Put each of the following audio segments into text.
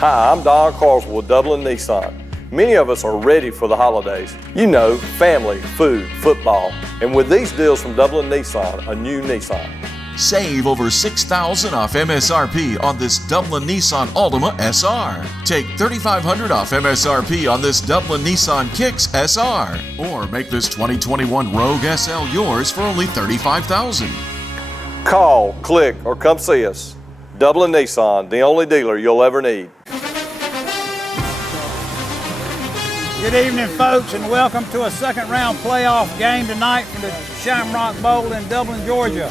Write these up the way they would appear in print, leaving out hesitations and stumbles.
Hi, I'm Don Carswell with Dublin Nissan. Many of us are ready for the holidays. You know, family, food, football. And with these deals from Dublin Nissan, a new Nissan. Save over $6,000 off MSRP on this Dublin Nissan Altima SR. Take $3,500 off MSRP on this Dublin Nissan Kicks SR. Or make this 2021 Rogue SL yours for only $35,000. Call, click, or come see us. Dublin Nissan, the only dealer you'll ever need. Good evening, folks, and welcome to a second-round playoff game tonight for the Shamrock Bowl in Dublin, Georgia.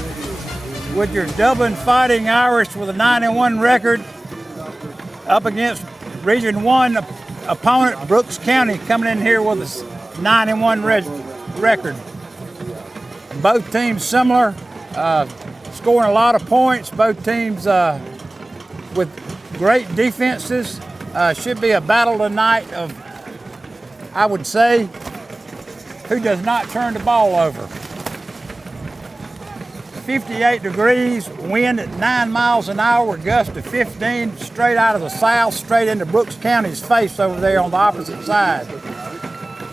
With your Dublin Fighting Irish with a 9-1 record up against Region 1 opponent Brooks County coming in here with a 9-1 record. Both teams similar, scoring a lot of points. Both teams with great defenses. Should be a battle tonight of, I would say, who does not turn the ball over. 58 degrees, wind at 9 miles an hour, gust of 15, straight out of the south, straight into Brooks County's face over there on the opposite side.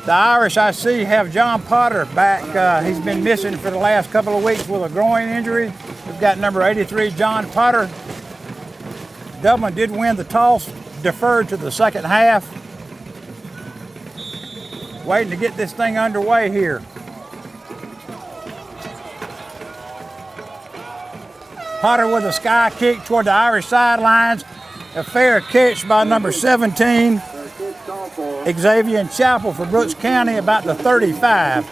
The Irish, I see, have John Potter back. He's been missing for the last couple of weeks with a groin injury. We've got number 83, John Potter. Dublin did win the toss, deferred to the second half. Waiting to get this thing underway here. Potter with a sky kick toward the Irish sidelines. A fair catch by number 17, Xavier Chappell for Brooks County, about the 35.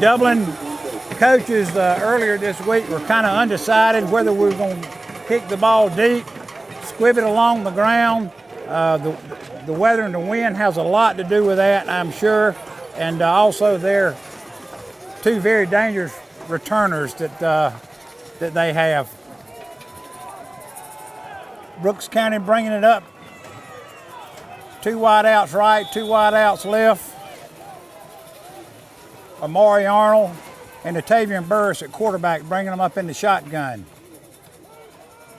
Dublin coaches earlier this week were kind of undecided whether we were going to kick the ball deep, squib it along the ground. The weather and the wind has a lot to do with that, I'm sure. And also they're two very dangerous returners that they have. Brooks County bringing it up. 2 wide outs right, 2 wide outs left. Amari Arnold and Tavian Burris at quarterback, bringing them up in the shotgun.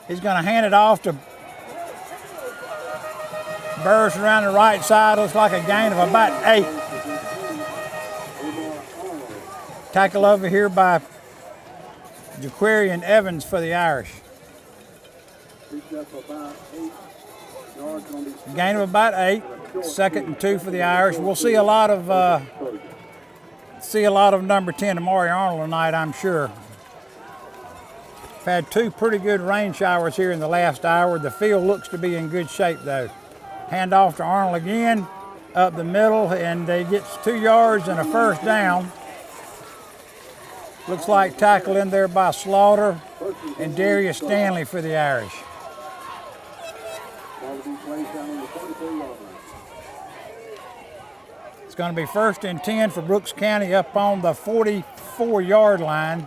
He's going to hand it off to Burris around the right side. Looks like a gain of about 8. Tackle over here by Jaquarian Evans for the Irish. Gain of about 8. 2nd and 2 for the Irish. We'll see a lot of number 10 Amari Arnold tonight, I'm sure. We've had 2 pretty good rain showers here in the last hour. The field looks to be in good shape though. Hand off to Arnold again, up the middle, and he gets 2 yards and a first down. Looks like tackle in there by Slaughter and Darius Stanley for the Irish. It's going to be 1st and 10 for Brooks County up on the 44-yard line.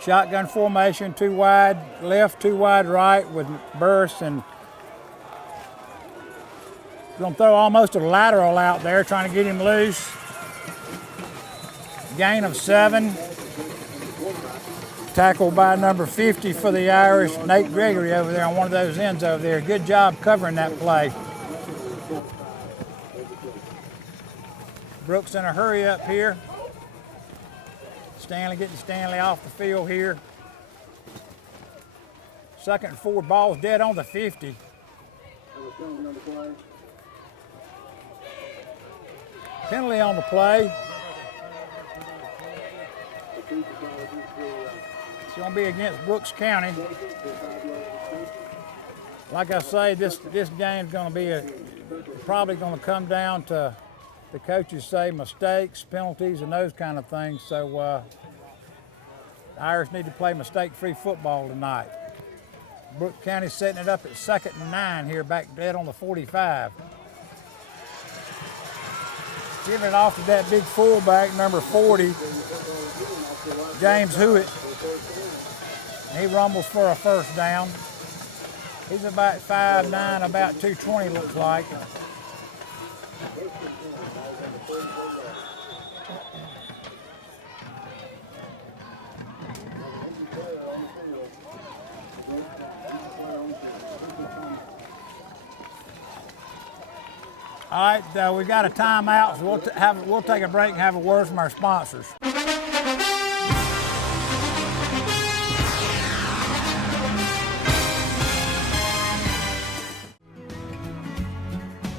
Shotgun formation, 2 wide left, 2 wide right with Burris, and going to throw almost a lateral out there, trying to get him loose. Gain of 7. Tackled by number 50 for the Irish, Nate Gregory over there on one of those ends over there. Good job covering that play. Brooks in a hurry up here. Stanley getting Stanley off the field here. 2nd and 4, ball's dead on the 50. Penalty on the play. It's going to be against Brooks County. Like I say, this game's going to be probably going to come down to the coaches say mistakes, penalties, and those kind of things. So the Irish need to play mistake-free football tonight. Brooks County setting it up at 2nd and 9 here, back dead on the 45. Giving it off to that big fullback, number 40, James Hewitt. And he rumbles for a first down. He's about 5'9", about 220 looks like. All right, we've got a timeout, so we'll take a break and have a word from our sponsors.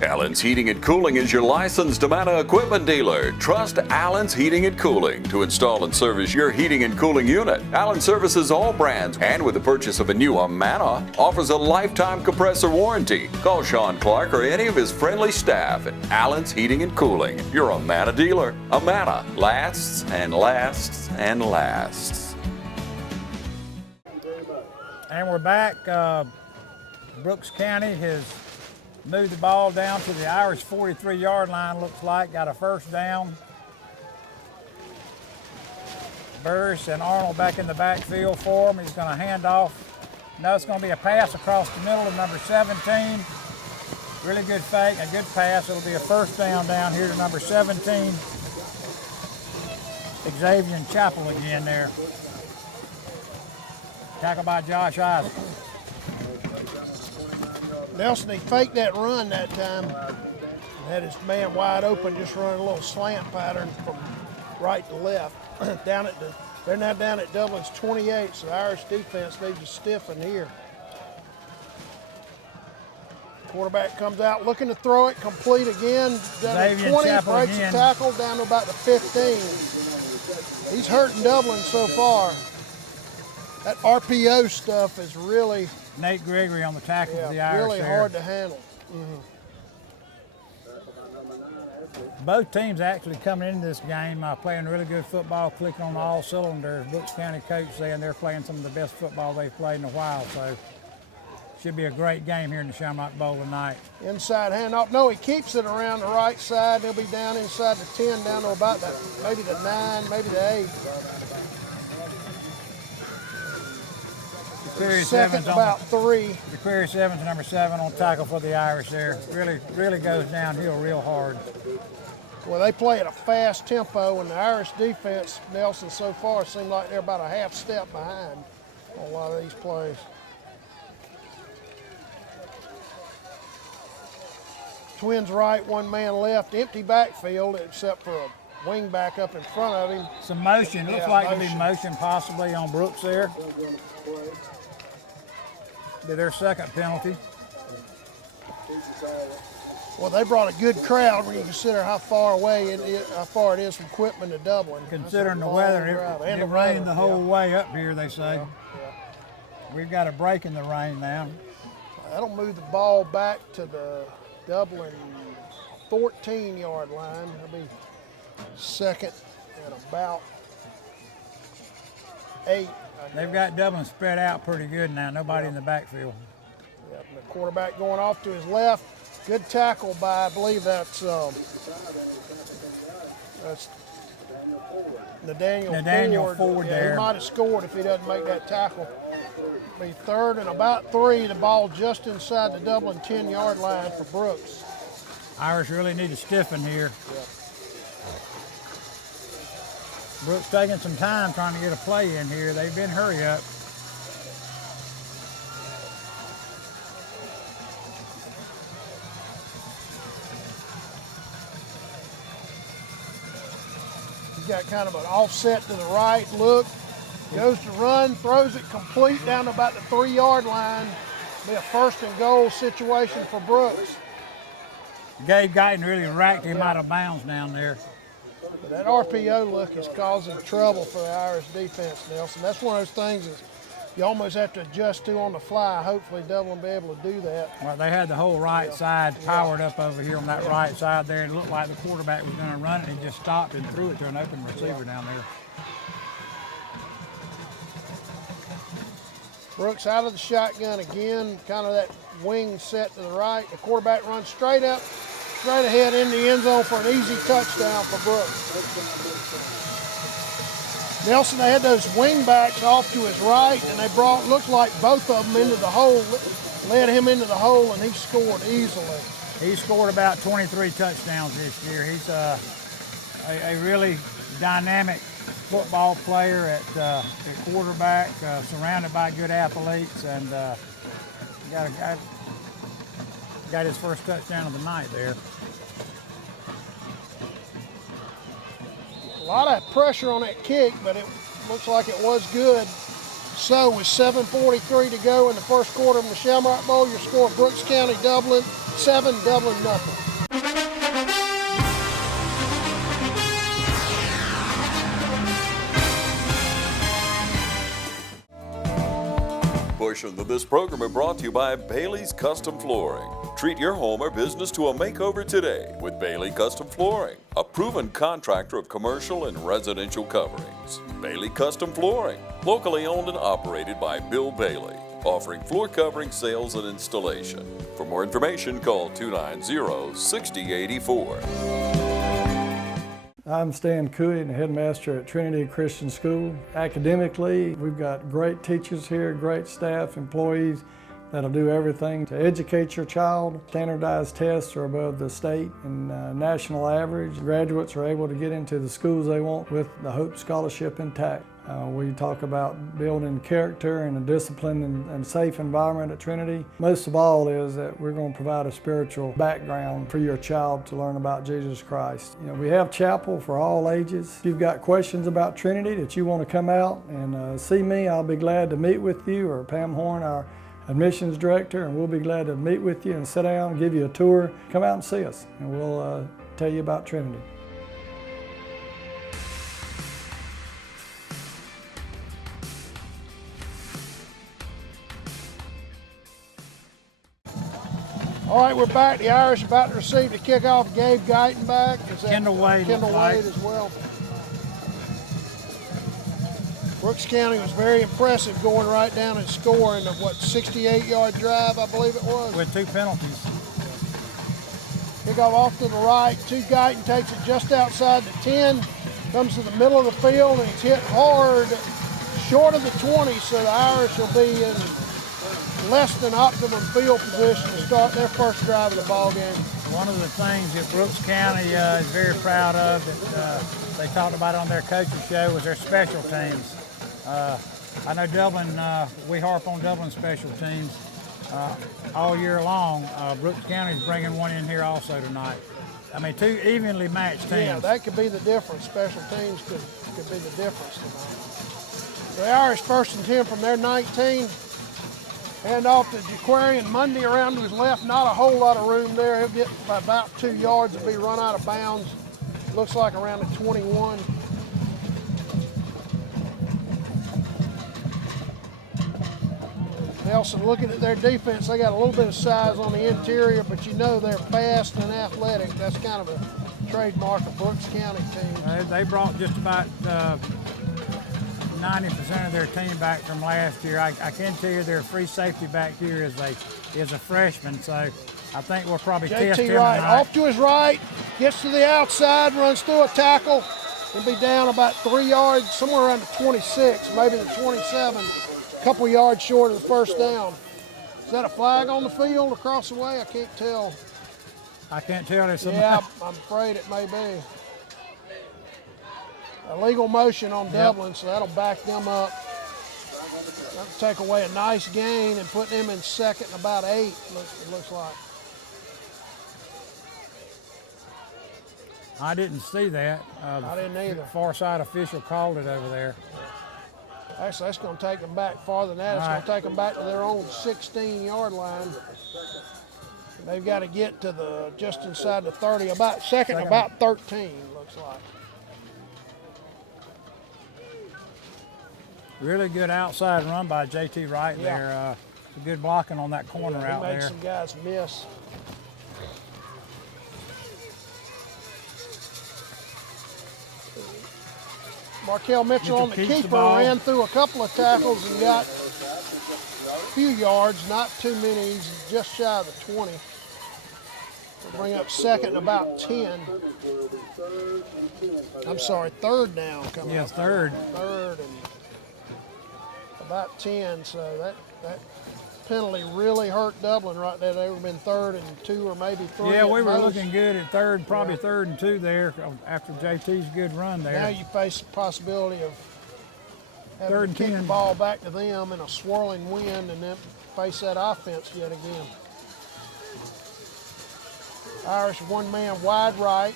Allen's Heating and Cooling is your licensed Amana equipment dealer. Trust Allen's Heating and Cooling to install and service your heating and cooling unit. Allen services all brands, and with the purchase of a new Amana, offers a lifetime compressor warranty. Call Sean Clark or any of his friendly staff at Allen's Heating and Cooling, your Amana dealer. Amana lasts and lasts and lasts. And we're back. Brooks County has moved the ball down to the Irish 43-yard line, looks like. Got a first down. Burris and Arnold back in the backfield for him. He's going to hand off. No, it's going to be a pass across the middle of number 17. Really good fake, a good pass. It'll be a first down here to number 17. Xavier Chapel again there. Tackled by Josh Isaac. Nelson, he faked that run that time. Had his man wide open, just running a little slant pattern from right to left. They're now down at Dublin's 28, so the Irish defense needs to stiffen here. Quarterback comes out looking to throw it, complete again. Down at 20, breaks the tackle down to about the 15. He's hurting Dublin so far. That RPO stuff is really... Nate Gregory on the tackle for the Irish really there. hard to handle. Both teams actually coming into this game playing really good football, clicking on all cylinders. Brooks County coach saying they're playing some of the best football they've played in a while, so should be a great game here in the Shamrock Bowl tonight. Inside handoff. No, he keeps it around the right side. He'll be down inside the 10, down to about that, maybe the 9, maybe the 8. Second about 3. DeQuarrie Evans, number 7, on tackle for the Irish there. Really goes downhill real hard. Well, they play at a fast tempo, and the Irish defense, Nelson, so far seemed like they're about a half step behind on a lot of these plays. Twins right, one man left, empty backfield except for a wing back up in front of him. Some motion. Looks like it'll be motion possibly on Brooks there. Be their second penalty. Well, they brought a good crowd when you consider how far it is from Quitman to Dublin. Considering the weather, it rained the whole way up here, they say. We've got a break in the rain now. That'll move the ball back to the Dublin 14-yard line. That'll be second and about 8. They've got Dublin spread out pretty good now. Nobody in the backfield. Yep, and the quarterback going off to his left. Good tackle by, I believe that's Nathaniel Ford there. He might have scored if he doesn't make that tackle. Be third and about 3. The ball just inside the Dublin 10-yard line for Brooks. Irish really need to stiffen here. Yep. Brooks taking some time trying to get a play in here. They've been hurry up. He's got kind of an offset to the right look. Goes to run, throws it complete down to about the 3-yard line. Be a first and goal situation for Brooks. Gabe Guyton really racked him out of bounds down there. But that RPO look is causing trouble for the Irish defense, Nelson. That's one of those things that you almost have to adjust to on the fly. Hopefully Dublin will be able to do that. Well, they had the whole right side powered up over here on that right side there. It looked like the quarterback was going to run it and he just stopped and threw it to an open receiver down there. Brooks out of the shotgun again, kind of that wing set to the right. The quarterback runs straight up, straight ahead in the end zone for an easy touchdown for Brooks. Nelson, they had those wing backs off to his right, and they brought, looked like both of them into the hole, led him into the hole, and he scored easily. He scored about 23 touchdowns this year. He's a really dynamic football player at quarterback, surrounded by good athletes, and got his first touchdown of the night there. A lot of pressure on that kick, but it looks like it was good. So with 7:43 to go in the first quarter of the Shamrock Bowl, your score Brooks County, Dublin, 7, Dublin, nothing. Portions of this program are brought to you by Bailey's Custom Flooring. Treat your home or business to a makeover today with Bailey Custom Flooring, a proven contractor of commercial and residential coverings. Bailey Custom Flooring, locally owned and operated by Bill Bailey, offering floor covering sales and installation. For more information, call 290-6084. I'm Stan Cooey, the headmaster at Trinity Christian School. Academically, we've got great teachers here, great staff, employees that'll do everything to educate your child. Standardized tests are above the state and national average. Graduates are able to get into the schools they want with the Hope Scholarship intact. We talk about building character and a disciplined and safe environment at Trinity. Most of all is that we're going to provide a spiritual background for your child to learn about Jesus Christ. You know, we have chapel for all ages. If you've got questions about Trinity that you want to come out and see me, I'll be glad to meet with you, or Pam Horn, our admissions director, and we'll be glad to meet with you and sit down, give you a tour. Come out and see us, and we'll tell you about Trinity. All right, we're back. The Irish about to receive the kickoff. Gabe Guyton back. Kendall Wade. Kendall Wade as well. Brooks County was very impressive going right down and scoring of 68-yard drive, I believe it was. With 2 penalties. Kickoff off to the right. Guyton takes it just outside the 10. Comes to the middle of the field and it's hit hard short of the 20, so the Irish will be in less than optimum field position to start their first drive of the ball game. One of the things that Brooks County is very proud of that they talked about on their coaching show was their special teams. I know Dublin, we harp on Dublin special teams all year long. Brooks County's bringing one in here also tonight. I mean, 2 evenly matched teams. Yeah, that could be the difference. Special teams could be the difference tonight. The Irish first and 10 from their 19. Hand off to Jaquarian Mundy around to his left. Not a whole lot of room there. He'll get about 2 yards and be run out of bounds. Looks like around the 21. Nelson looking at their defense. They got a little bit of size on the interior, but you know they're fast and athletic. That's kind of a trademark of Brooks County teams. They brought just about 90% of their team back from last year. I can tell you their free safety back here is a freshman, so I think we'll probably test him Wright tonight. off to his right, gets to the outside, runs through a tackle. He'll be down about 3 yards, somewhere around the 26, maybe the 27, a couple yards short of the first down. Is that a flag on the field across the way? I can't tell. I can't tell. Yeah, I'm afraid it may be. A legal motion on Dublin, so that'll back them up. That'll take away a nice gain and put them in second and about 8, it looks like. I didn't see that. I didn't either. The far side official called it over there. Actually, that's going to take them back farther than that. It's going to take them back to their own 16-yard line. They've got to get to the just inside the 30, about 13, looks like. Really good outside run by J.T. Wright there. Good blocking on that corner out there. He made some guys miss. Markel Mitchell on the keeper ran through a couple of tackles and got a few yards, not too many. He's just shy of the 20. We'll bring up second and about 10. I'm sorry, third down coming up. Third. Third and about 10, so that penalty really hurt Dublin right there. They would have been 3rd and 2 or maybe 3. Yeah, we were looking good at third, probably 3rd and 2 there after JT's good run there. Now you face the possibility of having 3rd to and kick 10. the ball back to them in a swirling wind and then face that offense yet again. Irish one man wide right.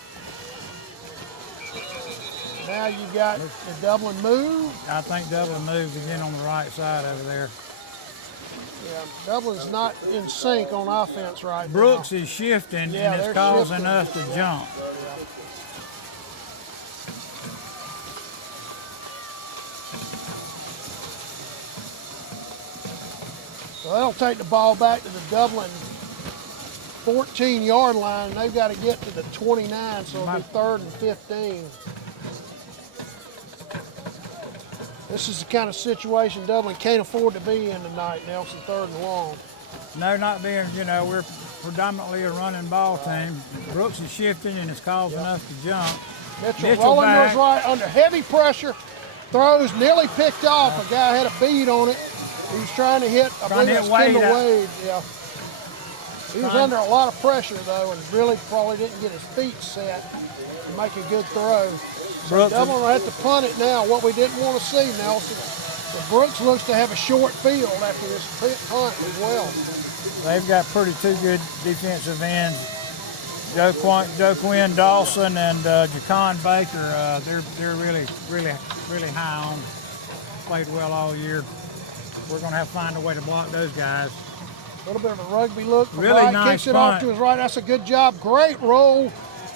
Now you got the Dublin move. I think Dublin moves again on the right side over there. Yeah, Dublin's not in sync on offense right now. Brooks is shifting, Yeah, and it's they're causing shifting. us to jump. So they'll take the ball back to the Dublin 14-yard line. They've got to get to the 29, so it'll be 3rd and 15. This is the kind of situation Dublin can't afford to be in tonight, Nelson, 3rd and long. No, not being, we're predominantly a running ball team. Brooks is shifting, and it's causing us to jump. Mitchell rolling to his right under heavy pressure. Throws nearly picked off. A guy had a bead on it. He was trying to hit, I believe it's Kendall Wade. Yeah. He was under a lot of pressure, though, and really probably didn't get his feet set to make a good throw. So Dublin will have to punt it now. What we didn't want to see, Nelson, but Brooks looks to have a short field after this punt as well. They've got two good defensive ends. Joe Quinn Dawson and Jacon Baker. They're really high on. Played well all year. We're going to have to find a way to block those guys. A little bit of a rugby look from really right. Nice Kicks it punt. off to his right. That's a good job. Great roll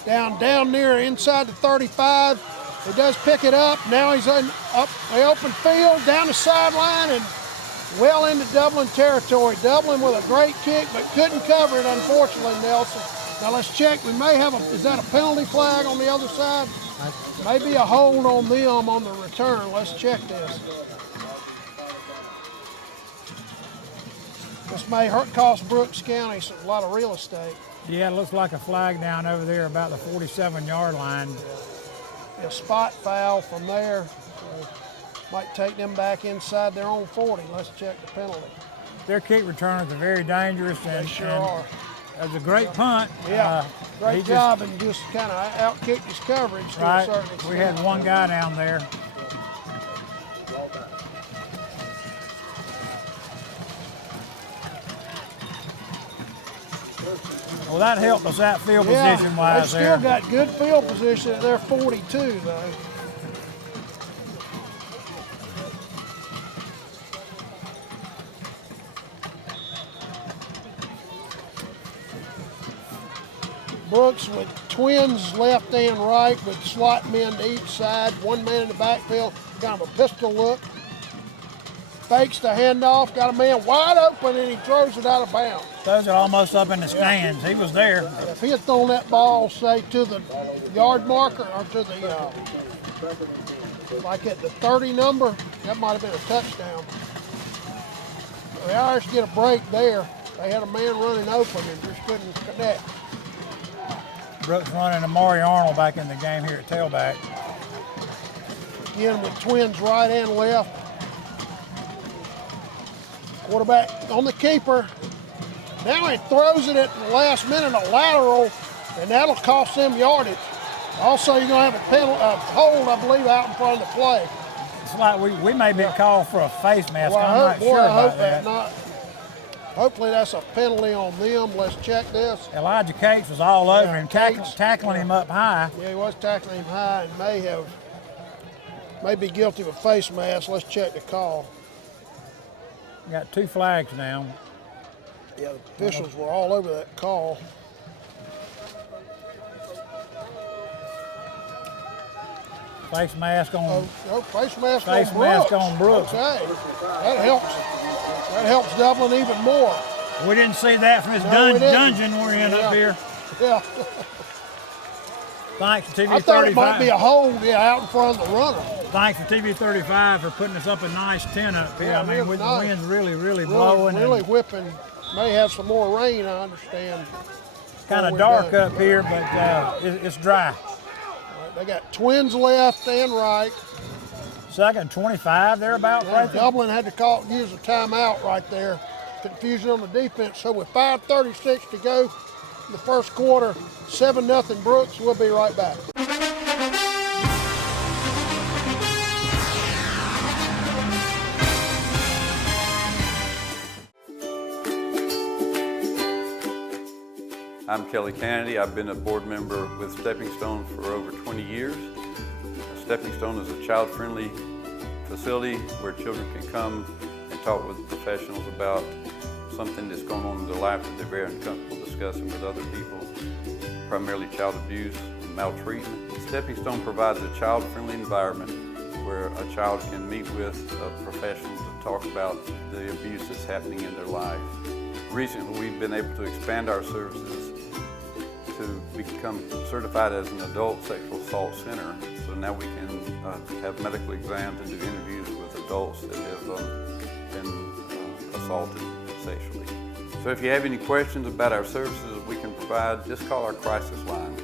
down near inside the 35. He does pick it up. Now he's up the open field, down the sideline, and well into Dublin territory. Dublin with a great kick, but couldn't cover it, unfortunately, Nelson. Now let's check. We may have is that a penalty flag on the other side? Maybe a hold on them on the return. Let's check this. This may cost Brooks County a lot of real estate. Yeah, it looks like a flag down over there about the 47-yard line. A spot foul from there. So might take them back inside their own 40. Let's check the penalty. Their kick returners are very dangerous. They sure are. That's a great punt. Yeah, great job, and just kind of outkicked his coverage to a certain extent. We had one guy down there. Well, that helped us out field position-wise there. They still got good field position at their 42, though. Brooks with twins left and right with slot men to each side. One man in the backfield, kind of a pistol look. Fakes the handoff, got a man wide open, and he throws it out of bounds. Throws it almost up in the stands. He was there. If he had thrown that ball, say, to the yard marker or to the, like at the 30 number, that might have been a touchdown. The Irish get a break there. They had a man running open and just couldn't connect. Brooks running Amari Arnold back in the game here at tailback. Again with twins right and left. Quarterback on the keeper. Now he throws it at the last minute, a lateral, and that'll cost them yardage. Also, you're going to have a hold, I believe, out in front of the play. It's like we may be called for a face mask. Well, I'm not sure about that. Hopefully that's a penalty on them. Let's check this. Elijah Cates was all over him, tackling him up high. Yeah, he was tackling him high and may be guilty of a face mask. Let's check the call. Got 2 flags now. Yeah, the officials were all over that call. Face mask on. Face mask face on Brooks. Mask on Brooks. Okay, that helps. That helps Dublin even more. We didn't see that from this dungeon we're in up here. Yeah. Thanks to TV 35. I thought it might be a hold, out in front of the runner. Thanks to TV 35 for putting us up a nice 10 up here. Yeah, I mean, with the wind's really blowing. Really whipping. May have some more rain, I understand. Kind of dark up here, but it's dry. They got twins left and right. 2nd 25, thereabouts, right there. Dublin had to use a timeout right there. Confusion on the defense. So with 5:36 to go in the first quarter, 7-0 Brooks. We'll be right back. I'm Kelly Kennedy. I've been a board member with Stepping Stone for over 20 years. Stepping Stone is a child-friendly facility where children can come and talk with professionals about something that's going on in their life that they're very uncomfortable discussing with other people, primarily child abuse and maltreatment. Stepping Stone provides a child-friendly environment where a child can meet with a professional to talk about the abuse that's happening in their life. Recently, we've been able to expand our services to become certified as an adult sexual assault center. So now we can have medical exams and do interviews with adults that have been assaulted sexually. So if you have any questions about our services we can provide, just call our crisis line.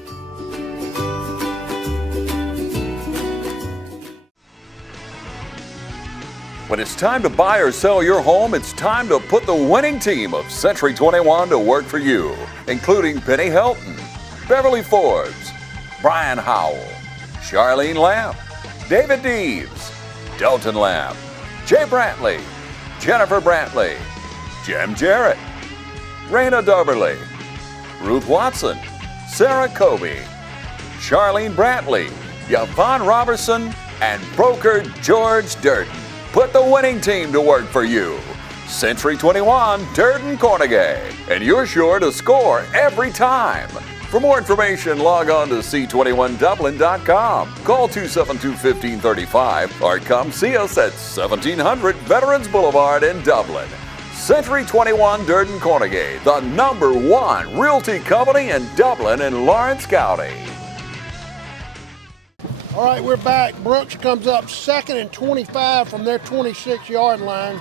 When it's time to buy or sell your home, it's time to put the winning team of Century 21 to work for you, including Penny Helton, Beverly Forbes, Brian Howell, Charlene Lamb, David Deeves, Delton Lamb, Jay Brantley, Jennifer Brantley, Jim Jarrett, Raina Dubberly, Ruth Watson, Sarah Kobe, Charlene Brantley, Yvonne Robertson, and broker George Durden. Put the winning team to work for you. Century 21, Durden Cornegay, and you're sure to score every time. For more information, log on to c21dublin.com. Call 272-1535 or come see us at 1700 Veterans Boulevard in Dublin. Century 21 Durden Cornegay, the #1 realty company in Dublin and Lawrence County. All right, we're back. Brooks comes up 2nd and 25 from their 26-yard line.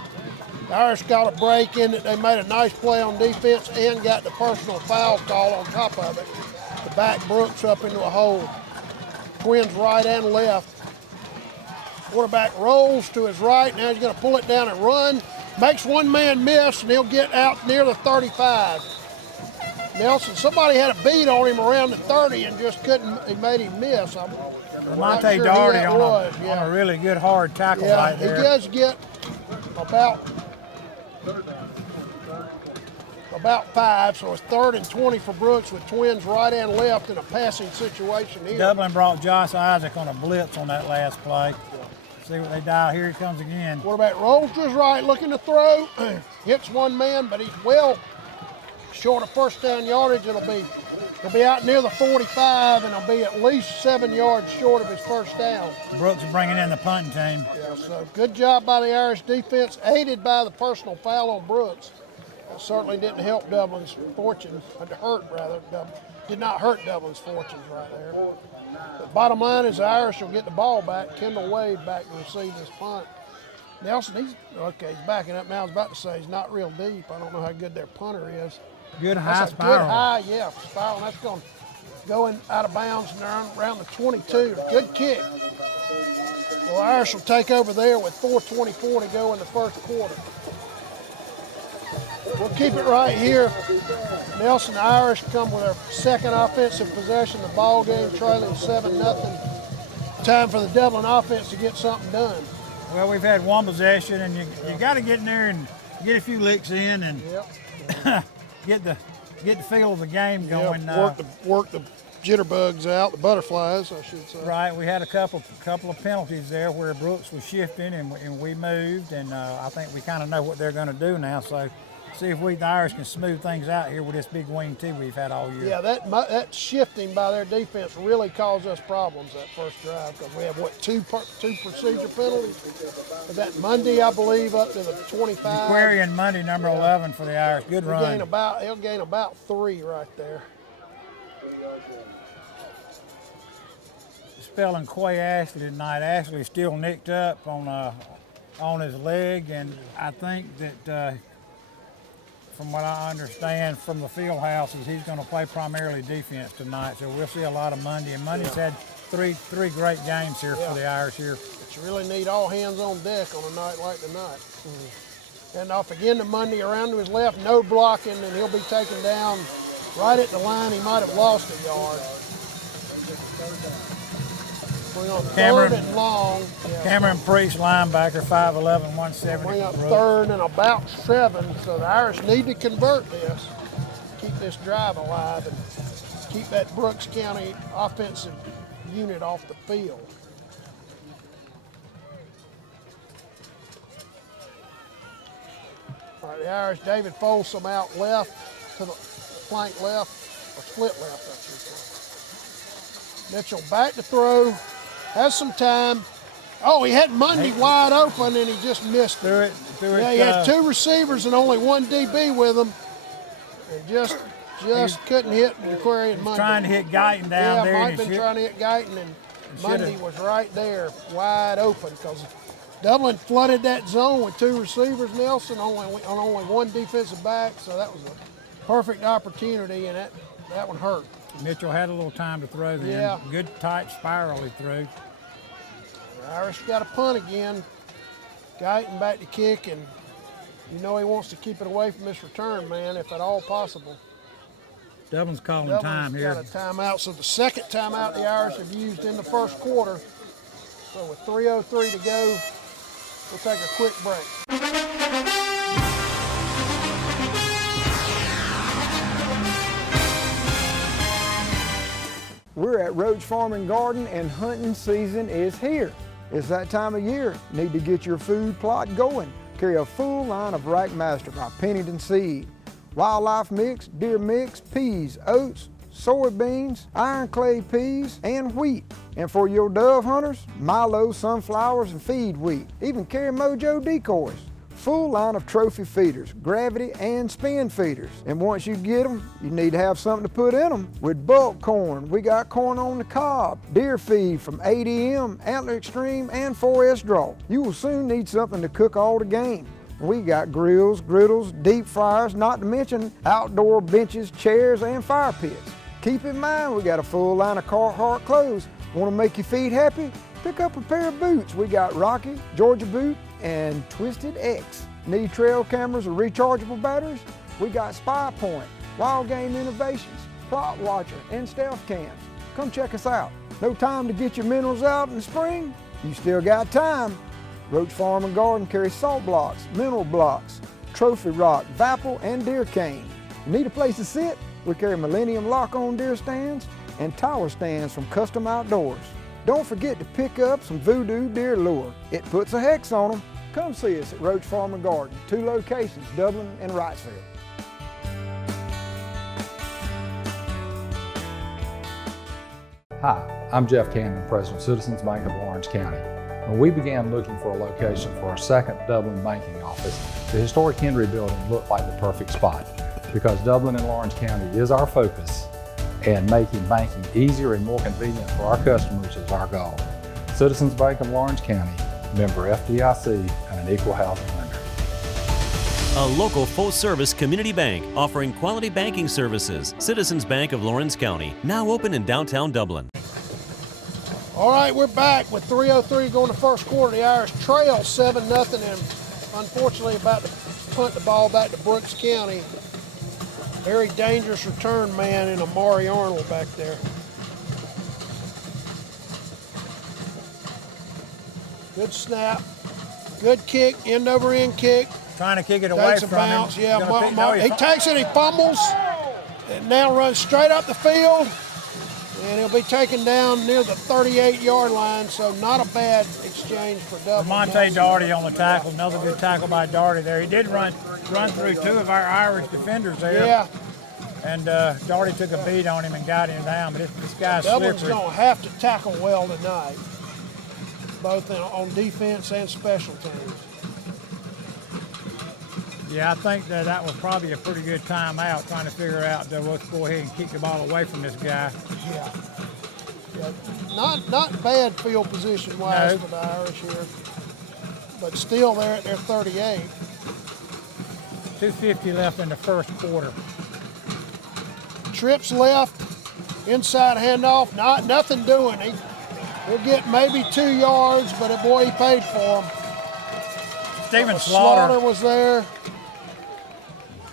The Irish got a break in it. They made a nice play on defense and got the personal foul call on top of it to back Brooks up into a hole. Twins right and left. Quarterback rolls to his right. Now he's going to pull it down and run. Makes one man miss, and he'll get out near the 35. Nelson, somebody had a beat on him around the 30 and just couldn't, he made him miss. Monte sure Doherty on a really good hard tackle right there. He does get about 5, so it's 3rd and 20 for Brooks with Twins right and left in a passing situation here. Dublin brought Josh Isaac on a blitz on that last play. See what they dial. Here he comes again. Quarterback rolls to his right, looking to throw. Hits one man, but he's well short of first down yardage. He'll be out near the 45, and he'll be at least 7 yards short of his first down. Brooks is bringing in the punting team. Yeah, so good job by the Irish defense, aided by the personal foul on Brooks. That certainly didn't help Dublin's fortunes, did not hurt Dublin's fortunes right there. The bottom line is the Irish will get the ball back. Kendall Wade back to receive this punt. Nelson, he's backing up now. I was about to say he's not real deep. I don't know how good their punter is. Good high That's spiral. Good high, spiral. That's going to go out of bounds and around the 22. Good kick. Well, Irish will take over there with 4:24 to go in the first quarter. We'll keep it right here. Nelson, the Irish come with their second offensive possession of the ball game, trailing 7-0. Time for the Dublin offense to get something done. Well, we've had one possession, and you got to get in there and get a few licks in and get the feel of the game going. Work the jitterbugs out, the butterflies, I should say. Right. We had a couple of penalties there where Brooks was shifting and we moved, and I think we kind of know what they're going to do now. So see if the Irish can smooth things out here with this big wing tee we've had all year. Yeah, that shifting by their defense really caused us problems that first drive because we have, two procedure penalties? Is that Monday, I believe, up to the 25? Aquarian Monday, number 11 for the Irish. Good run. He'll gain about 3 right there. Spelling Quay Ashley tonight. Ashley's still nicked up on his leg, and I think that from what I understand from the field houses, he's going to play primarily defense tonight. So we'll see a lot of Monday. And Monday's had three great games here for the Irish here. But you really need all hands on deck on a night like tonight. And off again to Monday around to his left, no blocking, and he'll be taken down right at the line. He might have lost a yard. Bring on Cameron, 3rd and long. Cameron Priest, linebacker, 5'11", 170. Bring up 3rd and about 7. So the Irish need to convert this, keep this drive alive, and keep that Brooks County offensive unit off the field. All right, the Irish, David Folsom out left to the flank left, or split left, I should say. Mitchell back to throw, has some time. Oh, he had Mundy wide open and he just missed it. Yeah, he had 2 receivers and only 1 DB with him. He just couldn't hit Aquarian Mundy. Trying to hit Guyton down there. Yeah, might have been trying to hit Guyton, and Mundy was right there, wide open, because Dublin flooded that zone with 2 receivers, Nelson, on only 1 defensive back, so that was a perfect opportunity, and that one hurt. Mitchell had a little time to throw then. Yeah. Good tight spiral he threw. The Irish got a punt again. Guyton back to kick, and you know he wants to keep it away from this return man, if at all possible. Dublin's calling time here. Dublin's got a timeout, so the second timeout the Irish have used in the first quarter. So with 3:03 to go, we'll take a quick break. We're at Roach Farm and Garden, and hunting season is here. It's that time of year. Need to get your food plot going. Carry a full line of Rackmaster by Pennington Seed. Wildlife mix, deer mix, peas, oats, soybeans, iron clay peas, and wheat. And for your dove hunters, Milo, sunflowers, and feed wheat. Even carry Mojo decoys. Full line of trophy feeders, gravity and spin feeders. And once you get them, you need to have something to put in them. With bulk corn, we got corn on the cob, deer feed from ADM, Antler Extreme, and 4S Draw. You will soon need something to cook all the game. We got grills, griddles, deep fryers, not to mention outdoor benches, chairs, and fire pits. Keep in mind, we got a full line of Carhartt clothes. Want to make your feet happy? Pick up a pair of boots. We got Rocky, Georgia Boot, and Twisted X. Need trail cameras or rechargeable batteries? We got Spy Point, Wild Game Innovations, Plot Watcher, and Stealth Cams. Come check us out. No time to get your minerals out in the spring? You still got time. Roach Farm and Garden carries salt blocks, mineral blocks, trophy rock, Vapple, and deer cane. You need a place to sit? We carry Millennium lock-on deer stands and tower stands from Custom Outdoors. Don't forget to pick up some Voodoo deer lure. It puts a hex on them. Come see us at Roach Farm and Garden, 2 locations, Dublin and Wrightsville. Hi, I'm Jeff Cannon, President of Citizens Bank of Lawrence County. When we began looking for a location for our second Dublin banking office, the historic Henry Building looked like the perfect spot because Dublin and Lawrence County is our focus, and making banking easier and more convenient for our customers is our goal. Citizens Bank of Lawrence County, member FDIC, and an equal housing lender. A local full-service community bank offering quality banking services. Citizens Bank of Lawrence County, now open in downtown Dublin. All right, we're back with 3:03 going to first quarter. The Irish trail 7-0, and unfortunately about to punt the ball back to Brooks County. Very dangerous return man in Amari Arnold back there. Good snap, good kick, end over end kick. Trying to kick it away Takes a from bounce. him. Yeah, he takes it, he fumbles, and now runs straight up the field. And he'll be taken down near the 38-yard line, so not a bad exchange for Dublin. Monte Doherty on the tackle, another good tackle by Doherty there. He did run through 2 of our Irish defenders there. Yeah. And Doherty took a beat on him and got him down, but this guy's Dublin's slippery. going to have to tackle well tonight, both on defense and special teams. Yeah, I think that was probably a pretty good timeout, trying to figure out let's go ahead and kick the ball away from this guy. Yeah. Not bad field position wise for the Irish here, but still they're at their 38. 2:50 left in the first quarter. Trips left, inside handoff, nothing doing. He'll get maybe 2 yards, but boy, he paid for him. Steven Slaughter was there.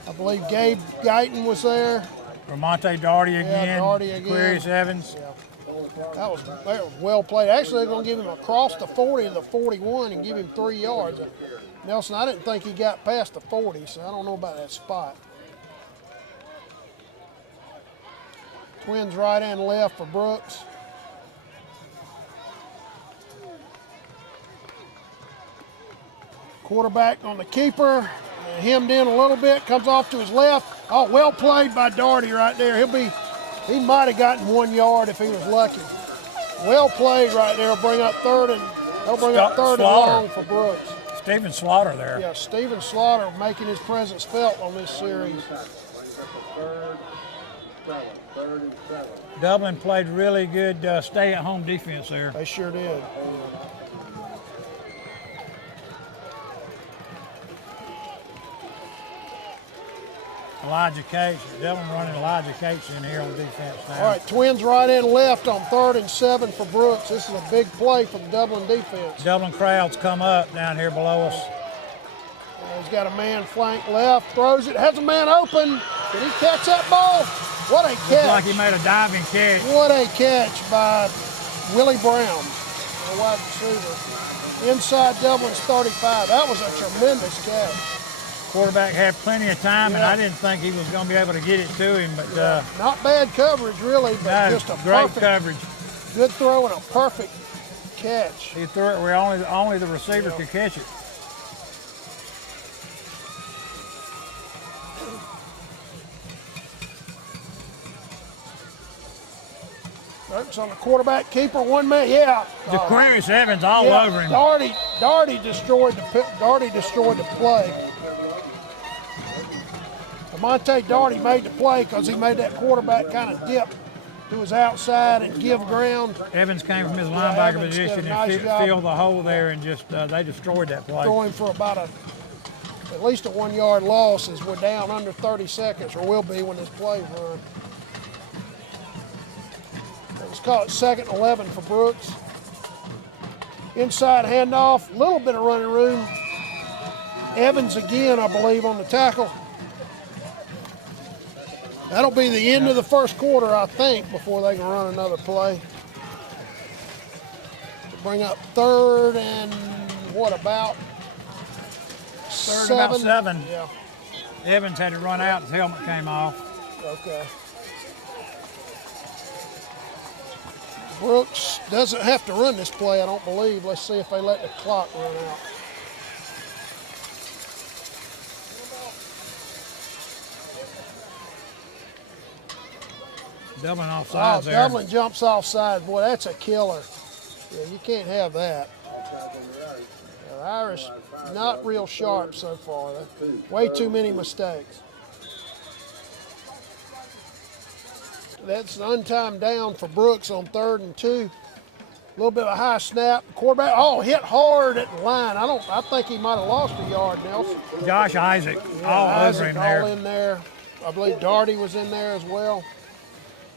I believe Gabe Guyton was there. Ramonte Doherty again. Yeah, Doherty again. Aquarius Evans. Yeah. That was well played. Actually, they're going to give him across the 40 to the 41 and give him 3 yards. Nelson, I didn't think he got past the 40, so I don't know about that spot. Twins right and left for Brooks. Quarterback on the keeper, hemmed in a little bit, comes off to his left. Oh, well played by Daugherty right there. He might have gotten 1 yard if he was lucky. Well played right there. He'll bring up third and long for Brooks. Stephen Slaughter there. Yeah, Stephen Slaughter making his presence felt on this series. Dublin played really good stay-at-home defense there. They sure did. Elijah Cates, Dublin running Elijah Cates in here on defense now. All right, Twins right and left on 3rd and 7 for Brooks. This is a big play for the Dublin defense. Dublin crowds come up down here below us. He's got a man flank left, throws it, has a man open. Did he catch that ball? What a catch. Looks like he made a diving catch. What a catch by Willie Brown, the wide receiver. Inside Dublin's 35. That was a tremendous catch. Quarterback had plenty of time, and I didn't think he was going to be able to get it to him. But not bad coverage, really, but just a great coverage. Good throw and a perfect catch. He threw it where only the receiver could catch it. Brooks on the quarterback keeper, 1 man, Jaquarius Evans all over him. Daugherty destroyed the play. Monte Daugherty made the play because he made that quarterback kind of dip to his outside and give ground. Evans came from his linebacker position and filled the hole there, and just they destroyed that play. Throwing for about at least a 1 yard loss as we're down under 30 seconds, or will be when this play's run. Let's call it 2nd and 11 for Brooks. Inside handoff, a little bit of running room. Evans again, I believe, on the tackle. That'll be the end of the first quarter, I think, before they can run another play. To bring up 3rd and about 7? Yeah. Evans had to run out, his helmet came off. Okay. Brooks doesn't have to run this play, I don't believe. Let's see if they let the clock run out. Dublin offsides there. Dublin jumps offside. Boy, that's a killer. Yeah, you can't have that. The Irish not real sharp so far. Way too many mistakes. That's an untimed down for Brooks on 3rd and 2. A little bit of a high snap. Quarterback, hit hard at the line. I think he might have lost a yard, Nelson. Josh Isaac, over him there. All in there. I believe Daugherty was in there as well.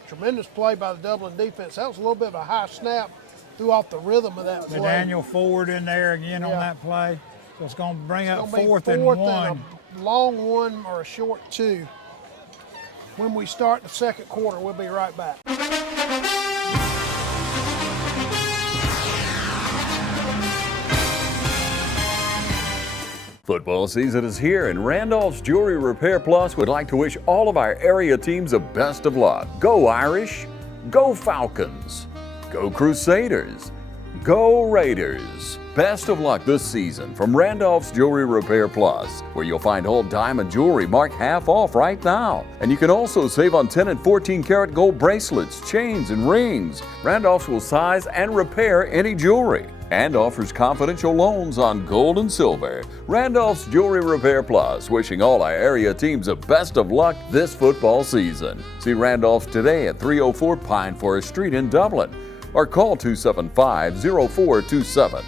Tremendous play by the Dublin defense. That was a little bit of a high snap, threw off the rhythm of that play. Daniel Ford in there again on that play. So it's going to bring up 4th and 1. And a long 1 or a short 2. When we start the second quarter, we'll be right back. Football season is here, and Randolph's Jewelry Repair Plus would like to wish all of our area teams the best of luck. Go Irish, go Falcons, go Crusaders, go Raiders. Best of luck this season from Randolph's Jewelry Repair Plus, where you'll find all diamond jewelry marked half off right now. And you can also save on 10 and 14 karat gold bracelets, chains, and rings. Randolph's will size and repair any jewelry and offers confidential loans on gold and silver. Randolph's Jewelry Repair Plus, wishing all our area teams the best of luck this football season. See Randolph's today at 304 Pine Forest Street in Dublin, or call 275-0427.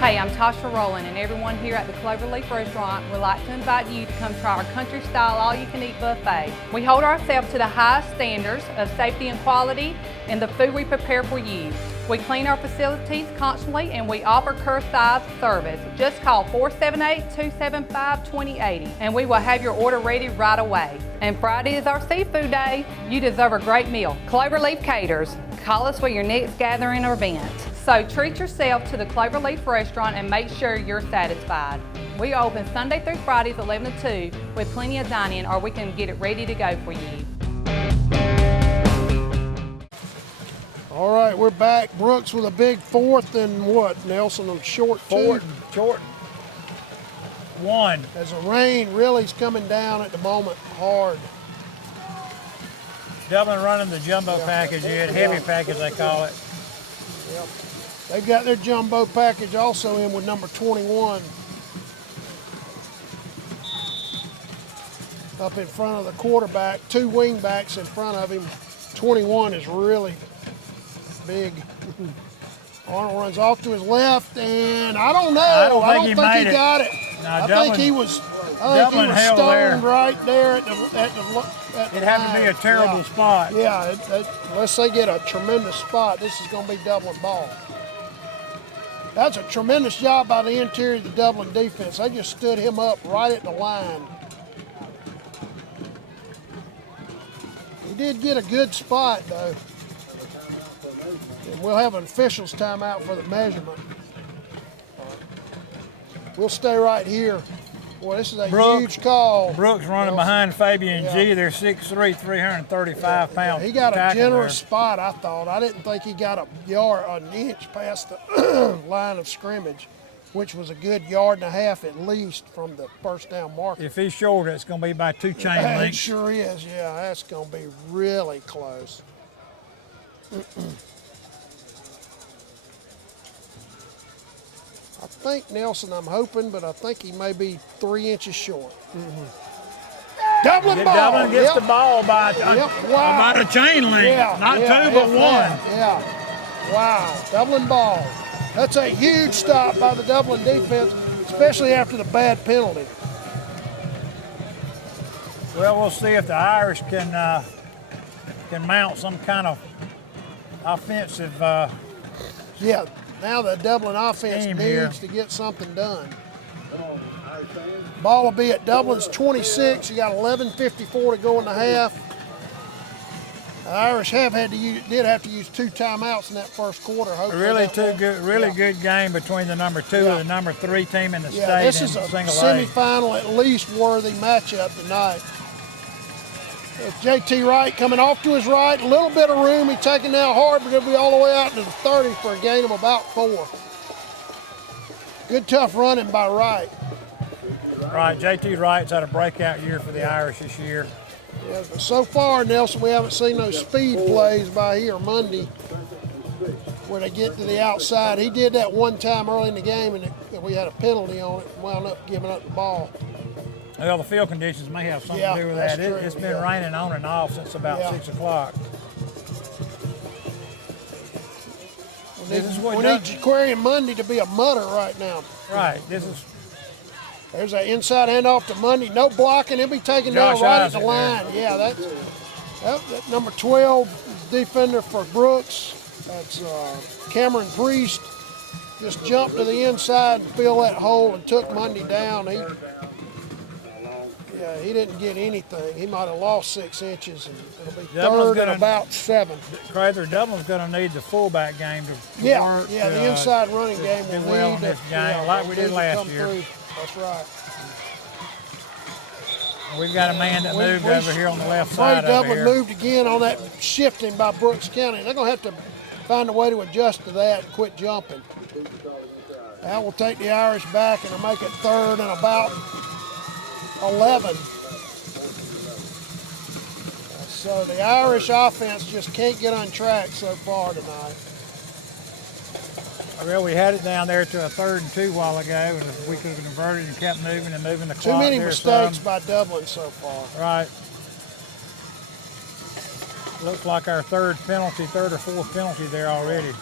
Hey, I'm Tasha Rowland, and everyone here at the Cloverleaf Restaurant would like to invite you to come try our country-style all-you-can-eat buffet. We hold ourselves to the highest standards of safety and quality in the food we prepare for you. We clean our facilities constantly, and we offer curbside service. Just call 478-275-2080, and we will have your order ready right away. And Friday is our seafood day. You deserve a great meal. Cloverleaf Caters. Call us for your next gathering or event. So treat yourself to the Cloverleaf Restaurant and make sure you're satisfied. We are open Sunday through Fridays 11 to 2 with plenty of dining, or we can get it ready to go for you. All right, we're back. Brooks with a big 4th and what, Nelson, on short 2? Short 1. As the rain really is coming down at the moment hard. Dublin running the jumbo package in, heavy package they call it. Yep. They've got their jumbo package also in with number 21. Up in front of the quarterback, 2 wing backs in front of him. 21 is really big. Arnold runs off to his left, and I don't know. I don't think he got it. No, I think he was stoned right there at the It happened to be a terrible spot. Yeah, unless they get a tremendous spot, this is going to be Dublin ball. That's a tremendous job by the interior of the Dublin defense. They just stood him up right at the line. He did get a good spot, though. And we'll have an official's timeout for the measurement. We'll stay right here. Boy, this is a huge call. Brooks running behind Fabian G. They're 6'3", 335 pounds. He got a generous spot, I thought. I didn't think he got an inch past the line of scrimmage, which was a good 1.5 yards at least from the first down marker. If he's short, it's going to be by 2 chain links. It sure is, yeah. That's going to be really close. I think Nelson, I'm hoping, but I think he may be 3 inches short. Dublin ball. Dublin gets the ball by about a chain link. Not 2, but 1. Yeah. Wow. Dublin ball. That's a huge stop by the Dublin defense, especially after the bad penalty. Well, we'll see if the Irish can mount some kind of offensive. Yeah. Now the Dublin offense needs here to get something done. Ball will be at Dublin's 26. You got 11:54 to go in the half. The Irish did have to use 2 timeouts in that first quarter. Really good game between the number 2 and the number 3 team in the state. This is a semifinal at least worthy matchup tonight. It's JT Wright coming off to his right, a little bit of room. He's taking down hard, but he'll be all the way out to the 30 for a gain of about 4. Good tough running by Wright. Right, JT Wright's had a breakout year for the Irish this year. Yeah, but so far, Nelson, we haven't seen those speed plays by here Monday where they get to the outside. He did that one time early in the game, and we had a penalty on it and wound up giving up the ball. Well, the field conditions may have something to do with that. It's been raining on and off since about 6 o'clock. We need Jaquarian Mundy to be a mutter right now. Right. There's an inside handoff to Mundy. No blocking. He'll be taken down right at the line. Yeah, that number 12 defender for Brooks. That's Cameron Priest. Just jumped to the inside and filled that hole and took Mundy down. He didn't get anything. He might have lost 6 inches, and it'll be third and about 7. Crowther, Dublin's going to need the fullback game to work. Yeah, the inside running game will do well in this game, like we did last year. That's right. We've got a man that moved over here on the left side over Dublin here. moved again on that shifting by Brooks County. They're going to have to find a way to adjust to that and quit jumping. That will take the Irish back, and they'll make it third and about 11. So the Irish offense just can't get on track so far tonight. Well, we had it down there to a 3rd and 2 while ago, and if we could have converted and kept moving and moving the clock. Too many mistakes by Dublin so far. Right. Looks like our 3rd or 4th penalty there already.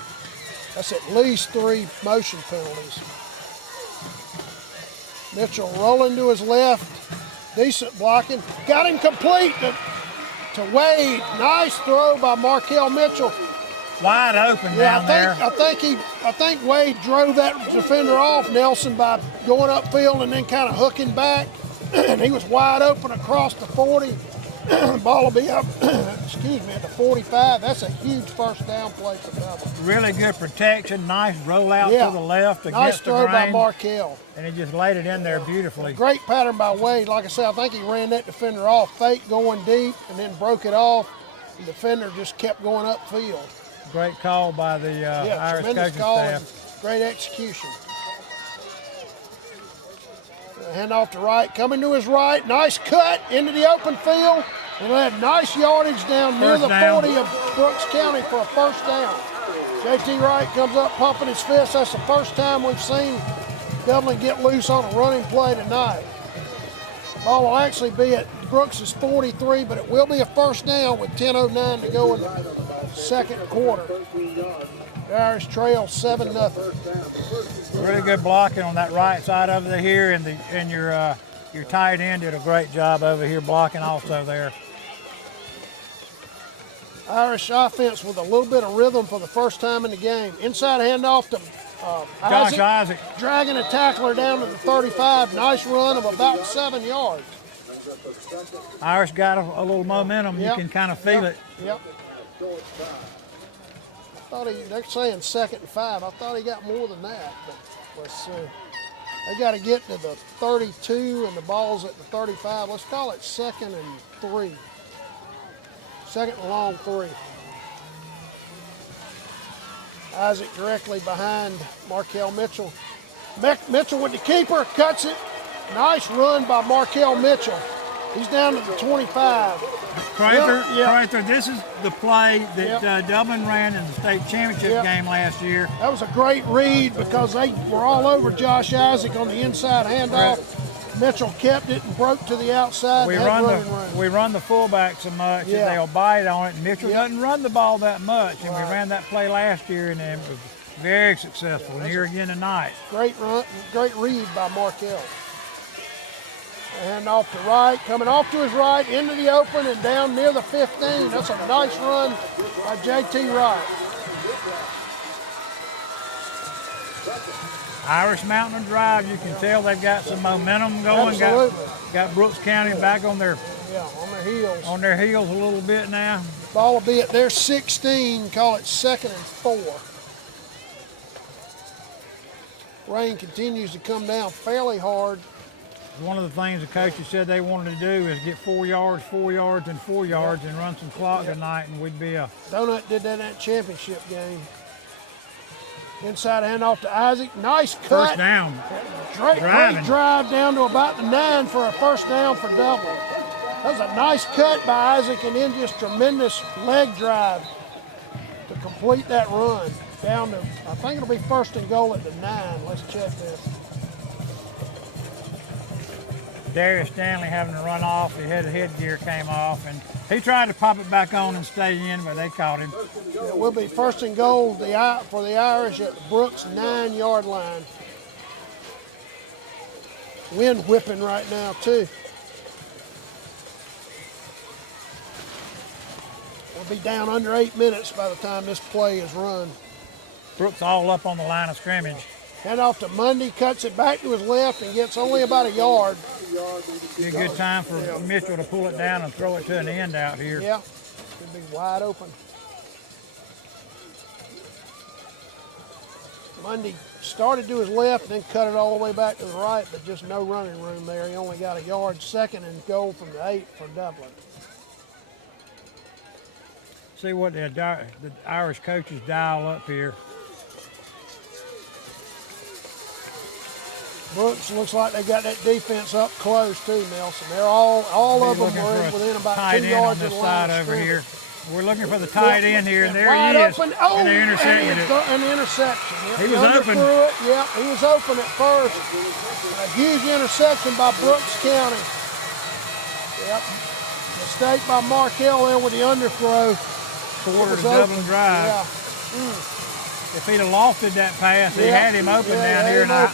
That's at least 3 motion penalties. Mitchell rolling to his left. Decent blocking. Got him complete to Wade. Nice throw by Markel Mitchell. Wide open down there. I think Wade drove that defender off, Nelson, by going upfield and then kind of hooking back. And he was wide open across the 40. Ball will be up, at the 45. That's a huge first down play for Dublin. Really good protection. Nice rollout to the left against nice throw the grain. by Markel. And he just laid it in there beautifully. Great pattern by Wade. Like I said, I think he ran that defender off, fake going deep, and then broke it off. The defender just kept going upfield. Great call by the Irish tremendous coaching call staff. and great execution. Hand off to Wright, coming to his right, nice cut into the open field, and had nice yardage down near the 40 of Brooks County for a first down. JT Wright comes up pumping his fist. That's the first time we've seen Dublin get loose on a running play tonight. Ball will actually be at Brooks' 43, but it will be a first down with 10:09 to go in the second quarter. The Irish trail 7-0. Really good blocking on that right side over here, and your tight end did a great job over here blocking also there. Irish offense with a little bit of rhythm for the first time in the game. Inside handoff to Josh Isaac. Dragging a tackler down to the 35. Nice run of about 7 yards. Irish got a little momentum. Yep. You can kind of feel it. Yep. They're saying 2nd and 5. I thought he got more than that, but let's see. They got to get to the 32 and the ball's at the 35. Let's call it 2nd and 3. 2nd and long 3. Isaac directly behind Markel Mitchell. Mitchell with the keeper, cuts it. Nice run by Markel Mitchell. He's down to the 25. Prather, this is the play that Dublin ran in the state championship game last year. That was a great read because they were all over Josh Isaac on the inside handoff. Mitchell kept it and broke to the outside. We run the fullback so much that they'll bite on it. Mitchell doesn't run the ball that much, and we ran that play last year, and it was very successful. And here again tonight. Great run, great read by Markel. And off to Wright, coming off to his right, into the open and down near the 15. That's a nice run by JT Wright. Irish mounting a drive. You can tell they've got some momentum going. Absolutely. Got Brooks County back on their heels. On their heels a little bit now. Ball will be at their 16. Call it 2nd and 4. Rain continues to come down fairly hard. One of the things the coaches said they wanted to do is get 4 yards, 4 yards, and 4 yards and run some clock tonight, and we'd be a... Donut did that in that championship game. Inside handoff to Isaac. Nice cut. First down. Great drive down to about the 9 for a first down for Dublin. That was a nice cut by Isaac and then just tremendous leg drive to complete that run. Down to, I think it'll be 1st and goal at the 9. Let's check this. Darius Stanley having to run off. The headgear came off, and he tried to pop it back on and stay in, but they caught him. It will be 1st and goal for the Irish at the Brooks 9-yard line. Wind whipping right now, too. We'll be down under 8 minutes by the time this play is run. Brooks all up on the line of scrimmage. Hand off to Mundy, cuts it back to his left and gets only about a yard. Be a good time for Mitchell to pull it down and throw it to an end out here. Yeah, could be wide open. Mundy started to his left, then cut it all the way back to the right, but just no running room there. He only got a yard. 2nd and goal from the 8 for Dublin. See what the Irish coaches dial up here. Brooks looks like they got that defense up close too, Nelson. They're all of them are within about 2 yards of the line over here. We're looking for the tight end here, and there he is. Open. Oh, and they intercepted it. An interception. Yep, he was open. Yep, he was open at first. A huge interception by Brooks County. Yep. Mistake by Markel there with the underthrow. Quarter the Dublin drive. Yeah. If he'd have lofted that pass, he had him open down here, and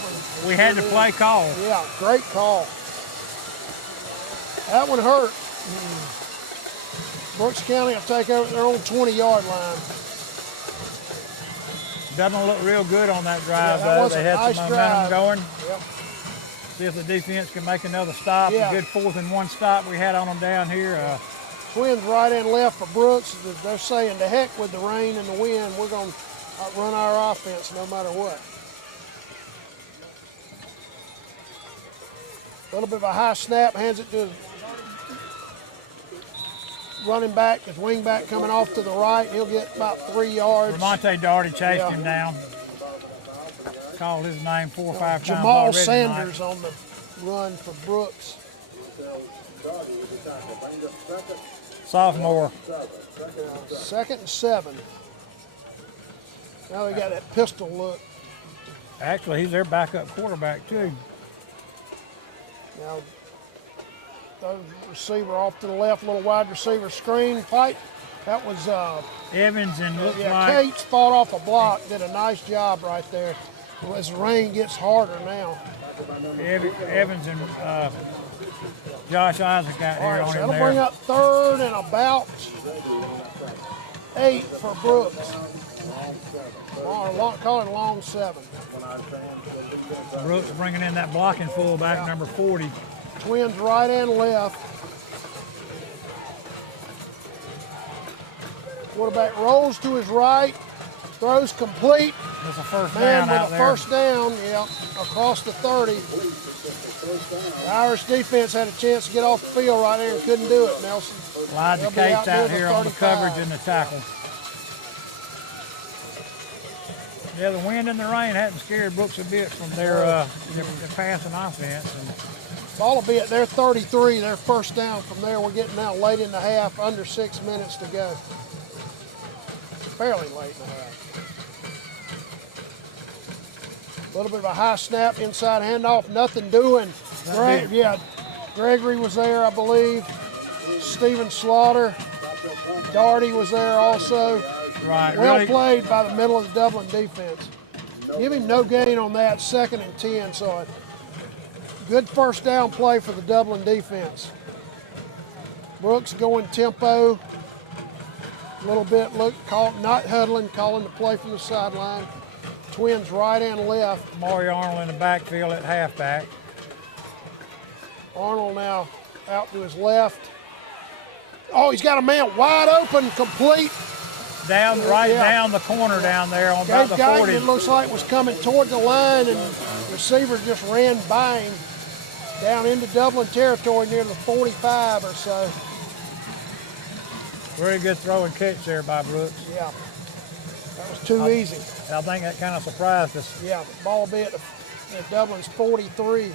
we had the play call. Yeah, great call. That one hurt. Brooks County will take over their own 20-yard line. Dublin looked real good on that drive, though. They had nice some momentum going. Yep. See if the defense can make another stop. A good 4th and 1 stop we had on them down here. Twins right and left for Brooks. They're saying to heck with the rain and the wind. We're going to run our offense no matter what. A little bit of a high snap, hands it to running back, his wing back coming off to the right. He'll get about 3 yards. Ramonte Doherty chased him down. Called his name 4 or 5 times Jamal already Sanders tonight. on the run for Brooks. Sophomore. 2nd and 7. Now they got that pistol look. Actually, he's their backup quarterback too. Now, the receiver off to the left, little wide receiver screen fight. That was Evans and looks like Cates fought off a block, did a nice job right there. As the rain gets harder now. Evans and Josh Isaac out All here right, on so him that'll there. bring up 3rd and about 8 for Brooks. Call it a long 7. Brooks bringing in that blocking fullback, number 40. Twins right and left. Quarterback rolls to his right, throws complete. That's a first Man down with out a there. first down, across the 30. The Irish defense had a chance to get off the field right there and couldn't do it, Nelson. Elijah They'll be Cates near out here on the 35. coverage and the tackle. Yeah, the wind and the rain hadn't scared Brooks a bit from their passing offense. And Ball will be at their 33, their first down from there. We're getting now late in the half, under 6 minutes to go. Fairly late in the half. A little bit of a high snap, inside handoff, nothing doing. Gregory was there, I believe. Stephen Slaughter. Doherty was there also. right, Well really, played by the middle of the Dublin defense. Give him no gain on that, 2nd and 10, so a good first down play for the Dublin defense. Brooks going tempo. A little bit, not huddling, calling the play from the sideline. Twins right and left. Maury Arnold in the backfield at halfback. Arnold now out to his left. Oh, he's got a man wide open, complete. Down the corner down there on about Gabe the 40. Guyton, it looks like, was coming toward the line, and the receiver just ran by him down into Dublin territory near the 45 or so. Very good throw and catch there by Brooks. Yeah, that was too easy. I think that kind of surprised us. Yeah, the ball will be at Dublin's 43.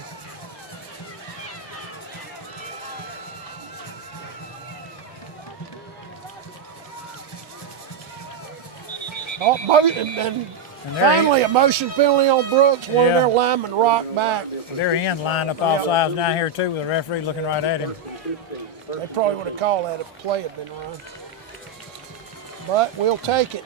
Oh, and finally a motion penalty on Brooks. One of their linemen rocked back. They're in lined up offsides down here too with the referee looking right at him. They probably would have called that if the play had been run. But we'll take it.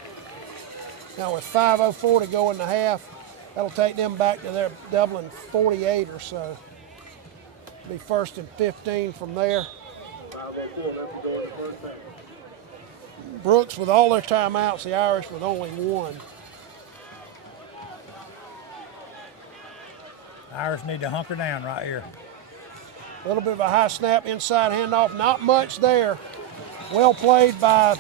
Now with 5:04 to go in the half, that'll take them back to their Dublin 48 or so. Be 1st and 15 from there. Brooks with all their timeouts, the Irish with only 1. The Irish need to hunker down right here. A little bit of a high snap, inside handoff, not much there. Well played by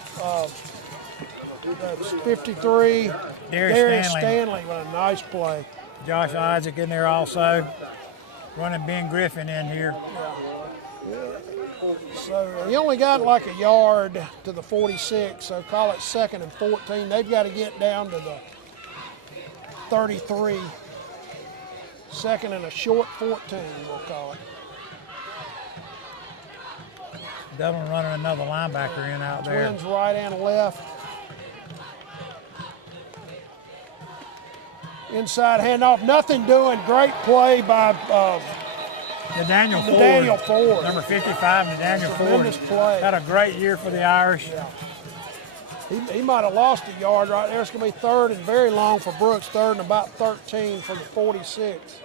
53, Darius Stanley with a nice play. Josh Isaac in there also. Running Ben Griffin in here. So he only got like a yard to the 46, so call it 2nd and 14. They've got to get down to the 33. 2nd and a short 14, we'll call it. Dublin running another linebacker in out there. Twins right and left. Inside handoff, nothing doing. Great play by Nathaniel Ford. Number 55, Nathaniel Ford. Tremendous play. Had a great year for the Irish. Yeah. He might have lost a yard right there. It's going to be 3rd and very long for Brooks. 3rd and about 13 for the 46.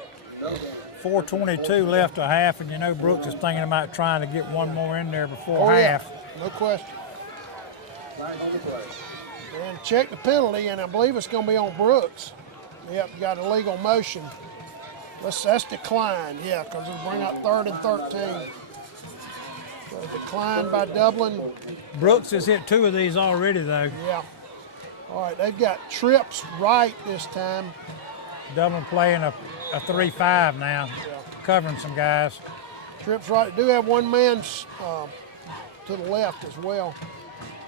4:22 left to half, and you know Brooks is thinking about trying to get one more in there before half. Yeah. No question. And check the penalty, and I believe it's going to be on Brooks. Yep, got illegal motion. That's declined, yeah, because it'll bring up 3rd and 13. So declined by Dublin. Brooks has hit 2 of these already, though. Yeah. All right, they've got trips right this time. Dublin playing a 3-5 now, covering some guys. Trips right. Do have one man to the left as well.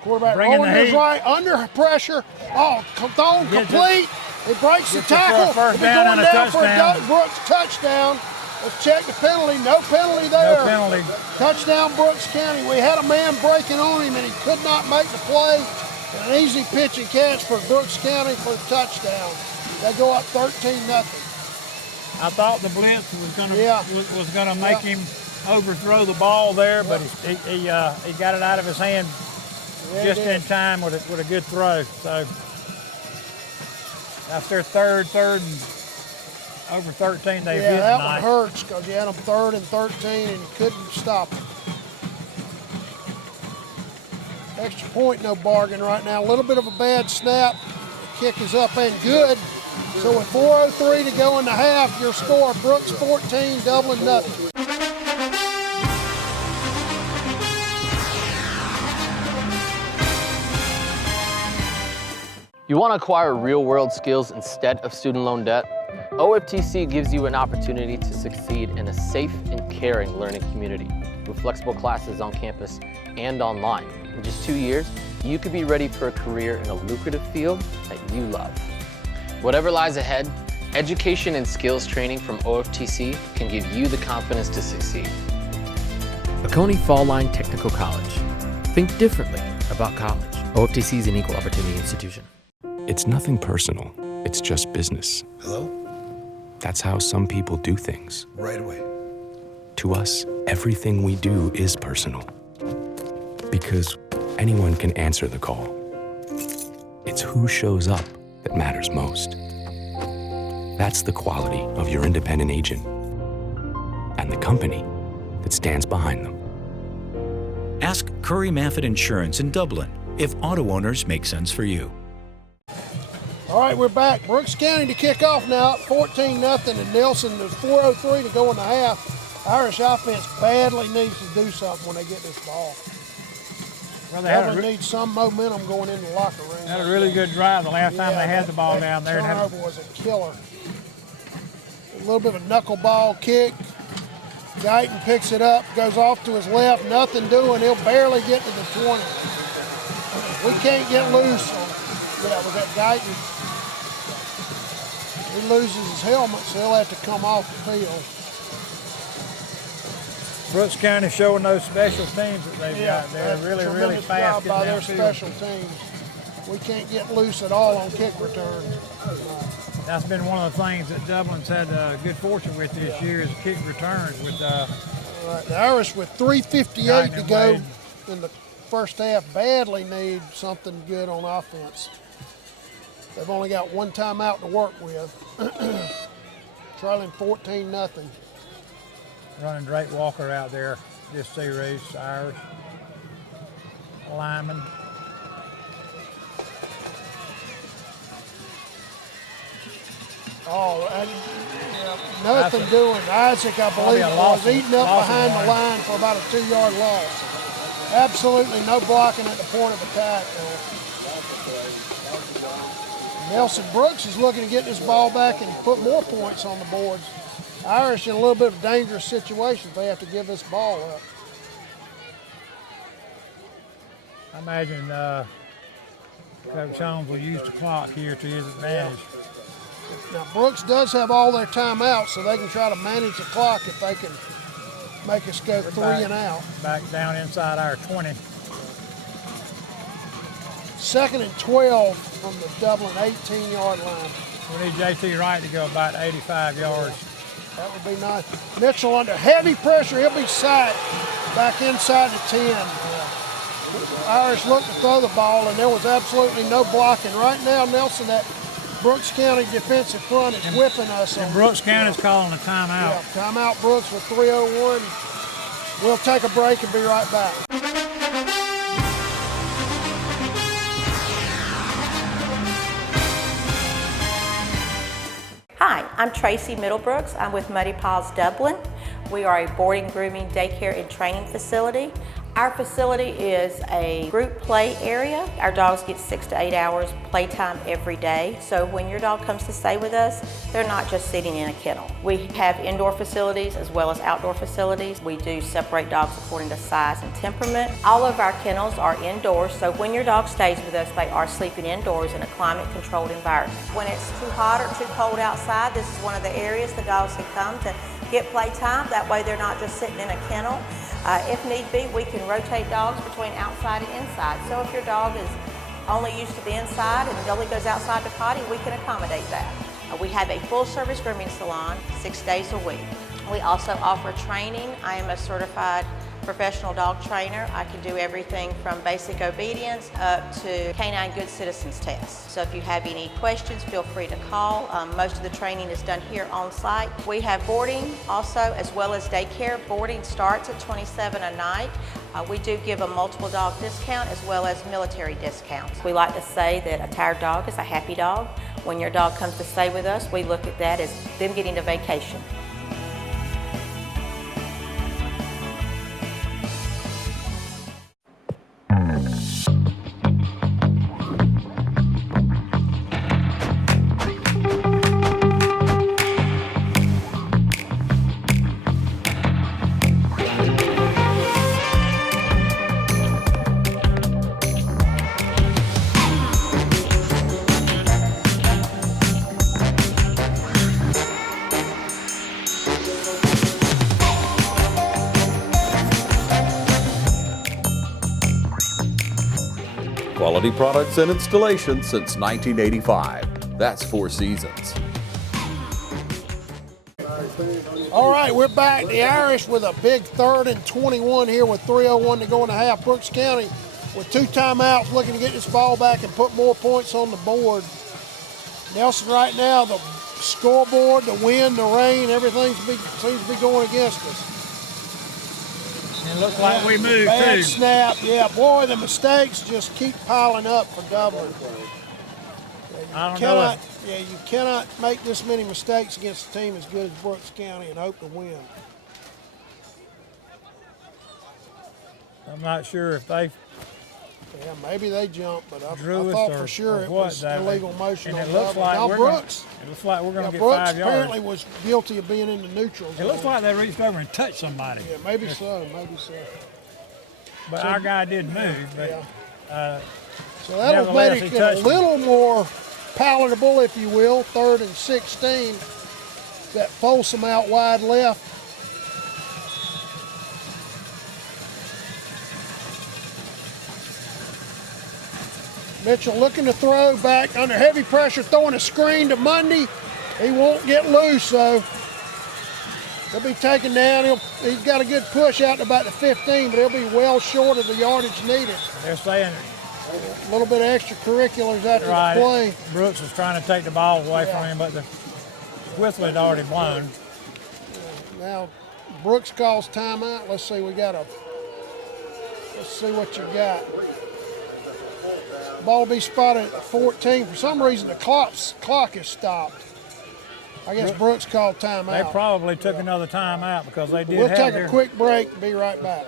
Quarterback Bringing rolling the his heat. right, under pressure. Oh, thrown complete. It breaks the Gets it for a tackle. first It'll be down going and a down for touchdown. a Brooks touchdown. Let's check the penalty. No penalty there. No penalty. Touchdown Brooks County. We had a man breaking on him and he could not make the play. And an easy pitch and catch for Brooks County for a touchdown. They go up 13-0. I thought the blitz was gonna make him overthrow the ball there, but he got it out of his hand just in time with a good throw. So that's their third and over 13 they've hit that tonight. one hurts because you had them 3rd and 13 and you couldn't stop them. Extra point, no bargain right now. A little bit of a bad snap. The kick is up and good. So with 4:03 to go in the half, your score, Brooks 14, Dublin nothing. You want to acquire real-world skills instead of student loan debt? OFTC gives you an opportunity to succeed in a safe and caring learning community with flexible classes on campus and online. In just 2 years, you could be ready for a career in a lucrative field that you love. Whatever lies ahead, education and skills training from OFTC can give you the confidence to succeed. Oconee Fall Line Technical College. Think differently about college. OFTC is an equal opportunity institution. It's nothing personal. It's just business. Hello? That's how some people do things. Right away. To us, everything we do is personal. Because anyone can answer the call. It's who shows up that matters most. That's the quality of your independent agent and the company that stands behind them. Ask Curry Maffitt Insurance in Dublin if auto owners make sense for you. All right, we're back. Brooks County to kick off now, 14-0, and Nelson, there's 4:03 to go in the half. Irish offense badly needs to do something when they get this ball. Well, they need some momentum going in the locker room. Had a really good drive the last time they had the ball down there. Turnover was a killer. A little bit of a knuckleball kick. Guyton picks it up, goes off to his left, nothing doing. He'll barely get to the 20. We can't get loose. With that Guyton. He loses his helmet, so he'll have to come off the field. Brooks County showing those special teams that they've got. They're really fast. Job by their special teams. We can't get loose at all on kick returns. That's been one of the things that Dublin's had good fortune with this year is kick returns. With right, the Irish with 3:58 to go in the first half badly need something good on offense. They've only got one timeout to work with. Trailing 14-0. Running Drake Walker out there this series, Irish. Lyman. Nothing doing. Isaac, I believe, was eaten up behind the line for about a 2-yard loss. Absolutely no blocking at the point of attack. Nelson Brooks is looking to get this ball back and put more points on the boards. Irish in a little bit of a dangerous situation. They have to give this ball up. I imagine Coach Holmes will use the clock here to his advantage. Now, Brooks does have all their timeouts, so they can try to manage the clock if they can make us go 3 and out. Back down inside our 20. 2nd and 12 from the Dublin 18-yard line. We need JT Wright to go about 85 yards. That would be nice. Mitchell under heavy pressure. He'll be sacked back inside the 10. Irish looked to throw the ball, and there was absolutely no blocking. Right now, Nelson, that Brooks County defensive front is whipping us. And Brooks County's calling a timeout. Yeah, timeout Brooks with 3:01. We'll take a break and be right back. Hi, I'm Tracy Middlebrooks. I'm with Muddy Paws Dublin. We are a boarding, grooming, daycare, and training facility. Our facility is a group play area. Our dogs get 6 to 8 hours playtime every day. So when your dog comes to stay with us, they're not just sitting in a kennel. We have indoor facilities as well as outdoor facilities. We do separate dogs according to size and temperament. All of our kennels are indoors, so when your dog stays with us, they are sleeping indoors in a climate-controlled environment. When it's too hot or too cold outside, this is one of the areas the dogs can come to get playtime. That way they're not just sitting in a kennel. If need be, we can rotate dogs between outside and inside. So if your dog is only used to the inside and only goes outside to potty, we can accommodate that. We have a full-service grooming salon 6 days a week. We also offer training. I am a certified professional dog trainer. I can do everything from basic obedience up to canine good citizens tests. So if you have any questions, feel free to call. Most of the training is done here on site. We have boarding also, as well as daycare. Boarding starts at $27 a night. We do give a multiple dog discount as well as military discounts. We like to say that a tired dog is a happy dog. When your dog comes to stay with us, we look at that as them getting a vacation. Quality products and installations since 1985. That's 4 Seasons. All right, we're back. The Irish with a big 3rd and 21 here with 3:01 to go in the half. Brooks County with 2 timeouts looking to get this ball back and put more points on the board. Nelson right now, the scoreboard, the wind, the rain, everything seems to be going against us. It looks like we moved bad too. Snap, yeah, boy, the mistakes just keep piling up for Dublin. You cannot make this many mistakes against a team as good as Brooks County and hope to win. I'm not sure if they. Yeah, maybe they jumped, but I Drew thought us for or sure it what, was David? illegal motion And on it looks Dublin. like Now we're Brooks. It looks like we're going to get Brooks 5 yards. apparently was guilty of being in the neutral zone. It looks like they reached over and touched somebody. Yeah, maybe so, maybe so. But our guy didn't move. But so that'll make it a little more palatable, if you will. 3rd and 16. That Folsom out wide left. Mitchell looking to throw back under heavy pressure, throwing a screen to Mundy. He won't get loose, though. He'll be taken down. He's got a good push out to about the 15, but he'll be well short of the yardage needed. They're saying a little bit of extracurriculars after the play. Brooks was trying to take the ball away from him, but the whistle had already blown. Now, Brooks calls timeout. Let's see, let's see what you got. Ball will be spotted at 14. For some reason, the clock is stopped. I guess Brooks called timeout. They probably took another timeout because they did We'll take a quick break and be right back.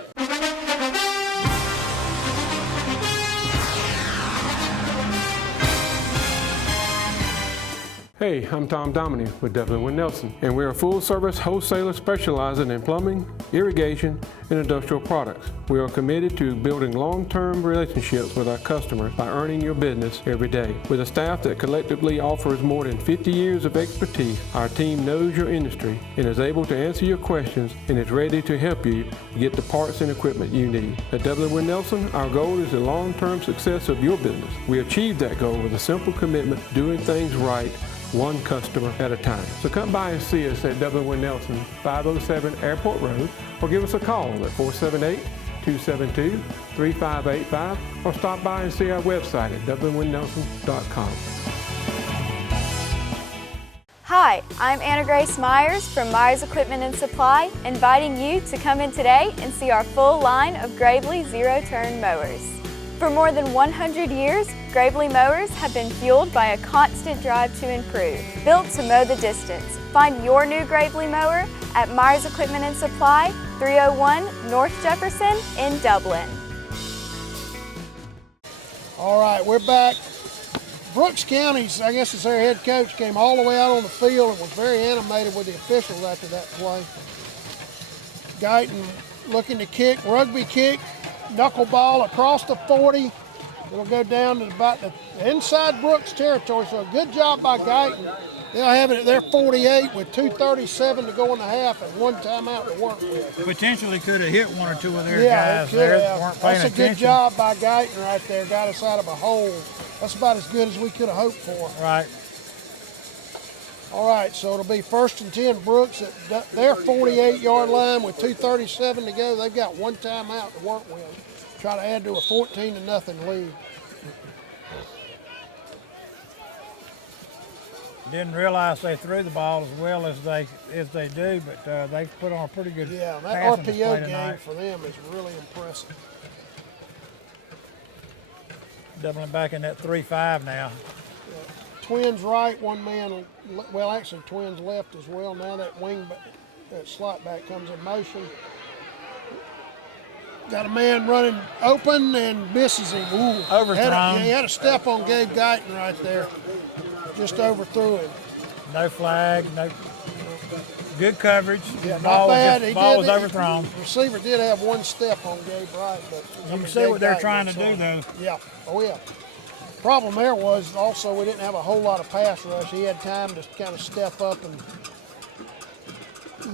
Hey, I'm Tom Dominy with Dublin with Nelson, and we're a full-service wholesaler specializing in plumbing, irrigation, and industrial products. We are committed to building long-term relationships with our customers by earning your business every day. With a staff that collectively offers more than 50 years of expertise, our team knows your industry and is able to answer your questions and is ready to help you get the parts and equipment you need. At Dublin with Nelson, our goal is the long-term success of your business. We achieve that goal with a simple commitment, doing things right, one customer at a time. So come by and see us at Dublin with Nelson, 507 Airport Road, or give us a call at 478-272-3585, or stop by and see our website at dublinwithnelson.com. Hi, I'm Anna Grace Myers from Myers Equipment and Supply, inviting you to come in today and see our full line of Gravely zero-turn mowers. For more than 100 years, Gravely mowers have been fueled by a constant drive to improve. Built to mow the distance. Find your new Gravely mower at Myers Equipment and Supply, 301 North Jefferson in Dublin. All right, we're back. Brooks County's, I guess it's their head coach, came all the way out on the field and was very animated with the officials after that play. Guyton looking to kick, rugby kick, knuckleball across the 40. It'll go down to about the inside Brooks territory, so a good job by Guyton. They'll have it at their 48 with 2:37 to go in the half and one timeout to work with. Potentially could have hit one or two of their Yeah, guys there that weren't paying That's a attention. good job by Guyton right there. Got us out of a hole. That's about as good as we could have hoped for. Right. All right, so it'll be 1st and 10 Brooks at their 48-yard line with 2:37 to go. They've got one timeout to work with. Try to add to a 14-0 lead. Didn't realize they threw the ball as well as they do, but they've put on a pretty good that passing display RPO tonight. game for them is really impressive. Doubling back in that 3-5 now. Twins right, one man, well actually Twins left as well. Now that that slot back comes in motion. Got a man running open and misses him. Ooh. Overthrown. He had a step on Gabe Guyton right there. Just overthrew him. No flag, no good coverage. Yeah, ball not bad. Was ball was overthrown. The receiver did have one step on Gabe Wright, but you can see what they're trying to do though. Yeah, oh yeah. Problem there was also we didn't have a whole lot of pass rush. He had time to kind of step up and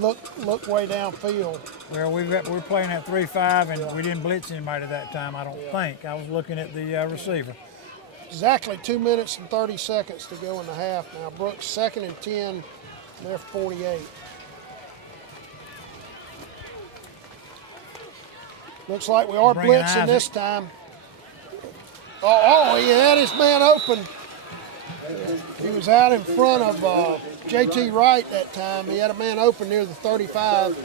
look way downfield. Well, we're playing at 3-5 and we didn't blitz anybody that time. I don't think. I was looking at the receiver. Exactly 2 minutes and 30 seconds to go in the half now. Brooks 2nd and 10, they're 48. Looks like we are blitzing this time. Oh, he had his man open. He was out in front of JT Wright that time. He had a man open near the 35.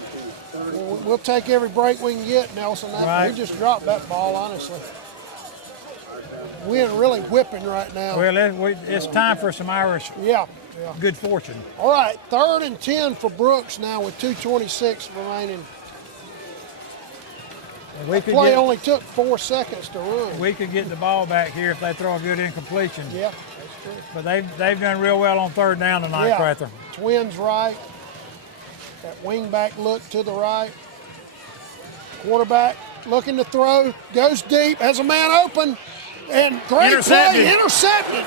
We'll take every break we can get, Nelson. Right. We just dropped that ball, honestly. We're really whipping right now. Well, it's time for some Irish good fortune. All right, 3rd and 10 for Brooks now with 2:26 remaining. The play only took 4 seconds to run. We could get the ball back here if they throw a good incompletion. Yeah, that's true. But they've done real well on 3rd down tonight, Prather. Twins right. That wing back look to the right. Quarterback looking to throw, goes deep, has a man open. And great play, intercepted.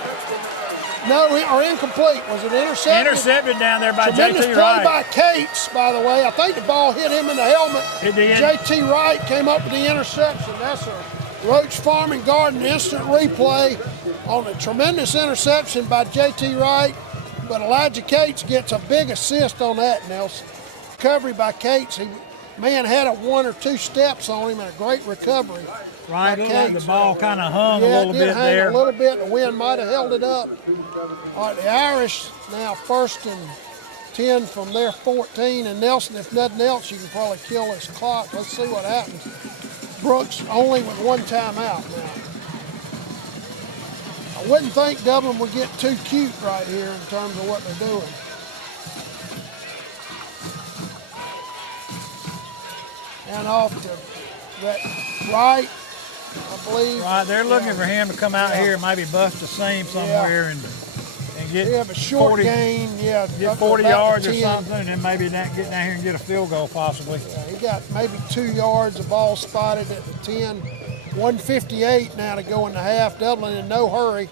No, or incomplete. Was it intercepted? Intercepted down there by Tremendous JT play Wright. by Cates, by the way. I think the ball hit him in the helmet. It did. JT Wright came up with the interception. That's a Roach Farm and Garden instant replay on a tremendous interception by JT Wright. But Elijah Cates gets a big assist on that, Nelson. Recovery by Cates. Man had a 1 or 2 steps on him and a great recovery. Right, like the ball kind of hung a little bit hang there. A little bit. The wind might have held it up. All right, the Irish now 1st and 10 from their 14. And Nelson, if nothing else, you can probably kill this clock. Let's see what happens. Brooks only with one timeout now. I wouldn't think Dublin would get too cute right here in terms of what they're doing. And off to that right, I believe. Right, they're looking for him to come out here and maybe bust a seam somewhere and get a short 40, gain, get 40 yards or something, and then maybe get down here and get a field goal possibly. Yeah, he got maybe 2 yards. The ball spotted at the 10. 1:58 now to go in the half. Dublin in no hurry.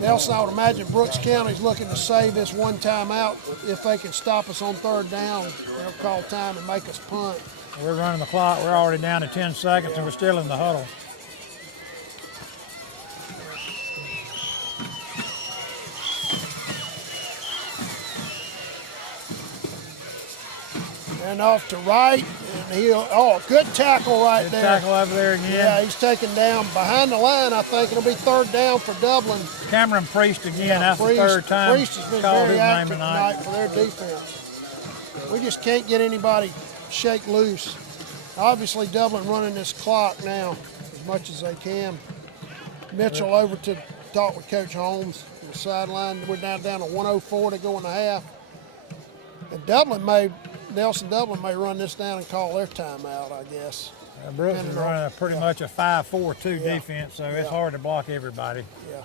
Nelson, I would imagine Brooks County's looking to save this one timeout. If they can stop us on 3rd down, they'll call time and make us punt. We're running the clock. We're already down to 10 seconds, and we're still in the huddle. And off to right, and good tackle right there. Good tackle over there again. Yeah, he's taken down behind the line. I think it'll be 3rd down for Dublin. Cameron Priest again. That's the 3rd time. Priest has been very active tonight for their defense. We just can't get anybody shake loose. Obviously, Dublin running this clock now as much as they can. Mitchell over to talk with Coach Holmes on the sideline. We're now down to 1:04 to go in the half. And Nelson Dublin may run this down and call their timeout, I guess. Brooks is running pretty much a 5-4-2 defense, so it's hard to block everybody. Yeah.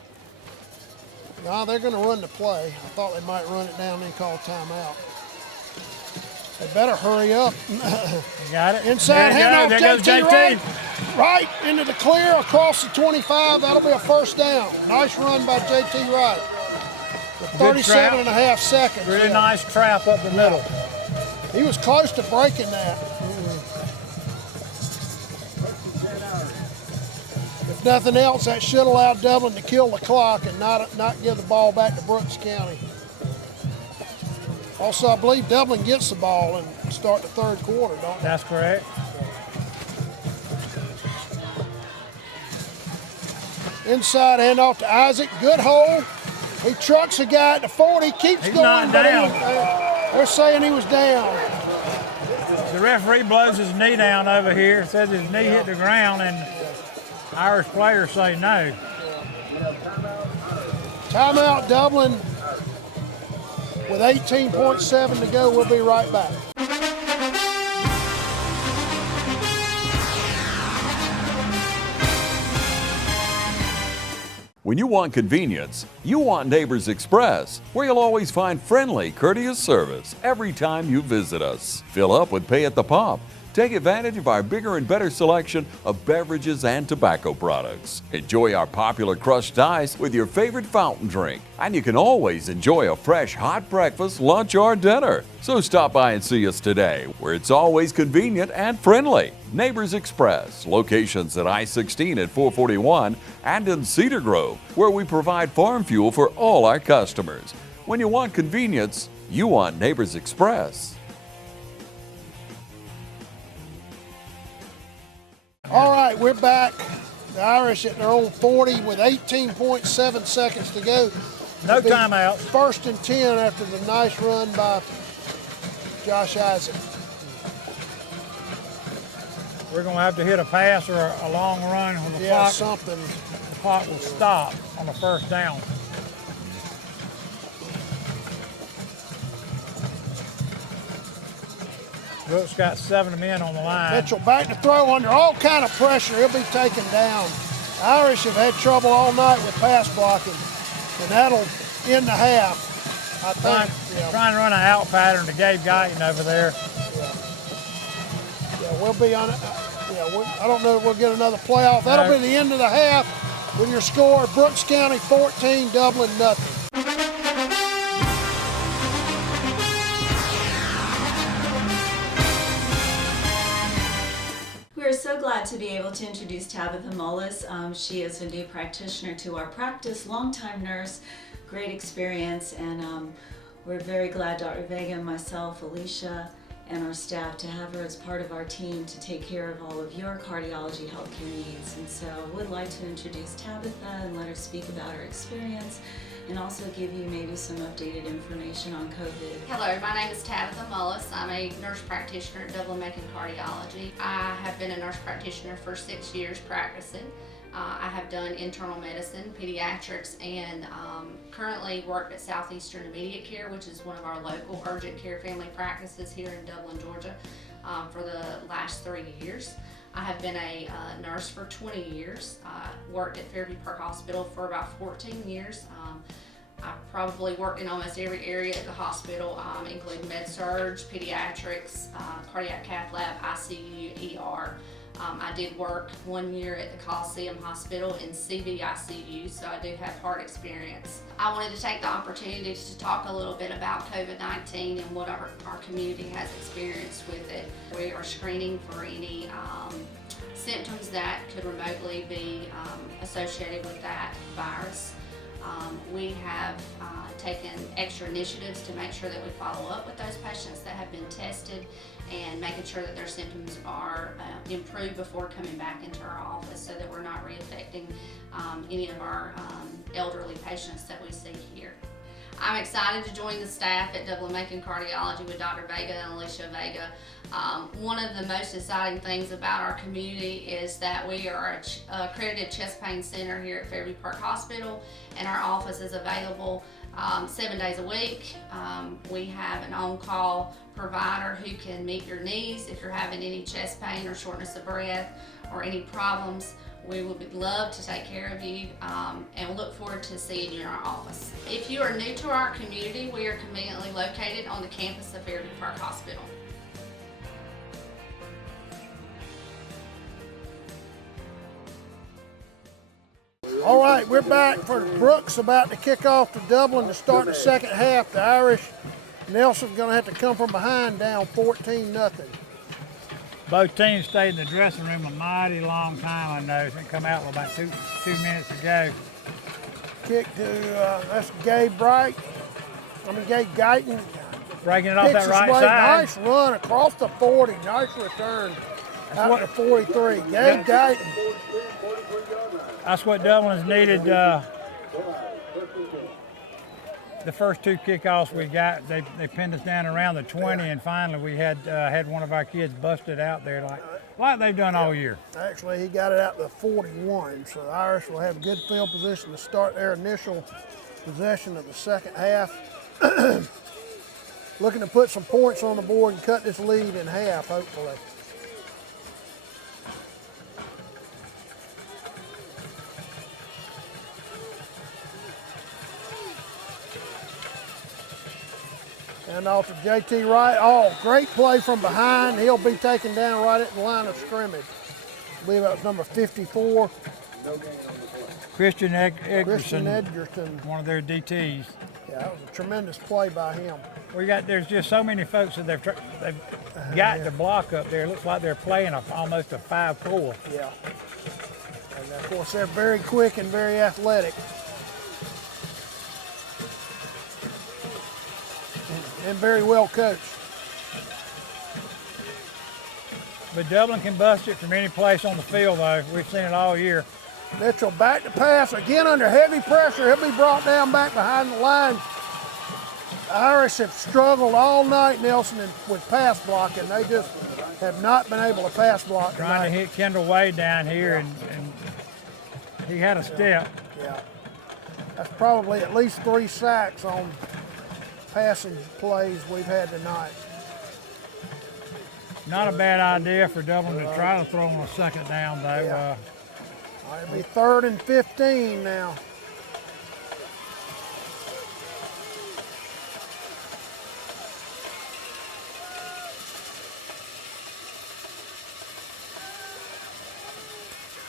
No, they're going to run the play. I thought they might run it down and call timeout. They better hurry up. You got it. Inside handoff, there goes JT. Right into the clear across the 25. That'll be a first down. Nice run by JT Wright. With 37.5 seconds. Really nice trap up the middle. He was close to breaking that. If nothing else, that should allow Dublin to kill the clock and not give the ball back to Brooks County. Also, I believe Dublin gets the ball and start the third quarter, don't they? That's correct. Inside handoff to Isaac, good hole. He trucks a guy at the 40, keeps He's going. not down. They're saying he was down. The referee blows his knee down over here, says his knee hit the ground, and Irish players say no. Timeout, Dublin. With 18.7 to go, we'll be right back. When you want convenience, you want Neighbors Express, where you'll always find friendly, courteous service every time you visit us. Fill up with Pay at the Pump. Take advantage of our bigger and better selection of beverages and tobacco products. Enjoy our popular crushed ice with your favorite fountain drink. And you can always enjoy a fresh hot breakfast, lunch, or dinner. So stop by and see us today, where it's always convenient and friendly. Neighbors Express, locations at I-16 at 441 and in Cedar Grove, where we provide farm fuel for all our customers. When you want convenience, you want Neighbors Express. All right, we're back. The Irish at their own 40 with 18.7 seconds to go. No timeout. First and 10 after the nice run by Josh Isaac. We're going to have to hit a pass or a long run when the clock will stop on the first down. Brooks got 7 men on the line. Mitchell back to throw under all kind of pressure. He'll be taken down. The Irish have had trouble all night with pass blocking, and that'll end the half. I think. Trying to run an out pattern to Gabe Guyton over there. Yeah, we'll be on it. I don't know if we'll get another playoff. That'll be the end of the half with your score, Brooks County 14, Dublin nothing. We're so glad to be able to introduce Tabitha Mullis. She is a new practitioner to our practice, longtime nurse, great experience, and we're very glad, Dr. Vega and myself, Alicia, and our staff to have her as part of our team to take care of all of your cardiology healthcare needs. And so I would like to introduce Tabitha and let her speak about her experience and also give you maybe some updated information on COVID. Hello, my name is Tabitha Mullis. I'm a nurse practitioner at Dublin Cardiology. I have been a nurse practitioner for 6 years practicing. I have done internal medicine, pediatrics, and currently work at Southeastern Immediate Care, which is one of our local urgent care family practices here in Dublin, Georgia, for the last 3 years. I have been a nurse for 20 years. Worked at Fairview Park Hospital for about 14 years. I probably worked in almost every area at the hospital, including med-surg, pediatrics, cardiac cath lab, ICU, ER. I did work 1 year at the Coliseum Hospital in CV-ICU, so I do have heart experience. I wanted to take the opportunity to talk a little bit about COVID-19 and what our community has experienced with it. We are screening for any symptoms that could remotely be associated with that virus. We have taken extra initiatives to make sure that we follow up with those patients that have been tested and making sure that their symptoms are improved before coming back into our office so that we're not reinfecting any of our elderly patients that we see here. I'm excited to join the staff at Dublin Cardiology with Dr. Vega and Alicia Vega. One of the most exciting things about our community is that we are a accredited chest pain center here at Fairview Park Hospital, and our office is available 7 days a week. We have an on-call provider who can meet your needs if you're having any chest pain or shortness of breath or any problems. We would love to take care of you and look forward to seeing you in our office. If you are new to our community, we are conveniently located on the campus of Fairview Park Hospital. All right, we're back for Brooks about to kick off to Dublin to start the second half. The Irish, Nelson's going to have to come from behind down 14-0. Both teams stayed in the dressing room a mighty long time, I know. They come out with about two minutes to go. Kick to, that's Gabe Guyton. Breaking it off that right side. Nice run across the 40. Nice return out to 43. Gabe Guyton. That's what Dublin's needed. The first two kickoffs we got, they pinned us down around the 20, and finally we had one of our kids busted out there like they've done all year. Actually, he got it out to the 41, so the Irish will have good field position to start their initial possession of the second half. Looking to put some points on the board and cut this lead in half, hopefully. And off to JT Wright. Oh, great play from behind. He'll be taken down right at the line of scrimmage. I believe that was number 54. Christian Edgerton, one of their DTs. Yeah, that was a tremendous play by him. There's just so many folks that they've got to block up there. It looks like they're playing almost a 5-4. Yeah. And of course, they're very quick and very athletic. And very well coached. But Dublin can bust it from any place on the field, though. We've seen it all year. Mitchell back to pass, again under heavy pressure. He'll be brought down back behind the line. The Irish have struggled all night, Nelson, with pass blocking. They just have not been able to pass block tonight. Trying to hit Kendall Wade down here, and he had a step. Yeah. That's probably at least 3 sacks on passing plays we've had tonight. Not a bad idea for Dublin to try to throw on a second down, though. Yeah. It'll be 3rd and 15 now.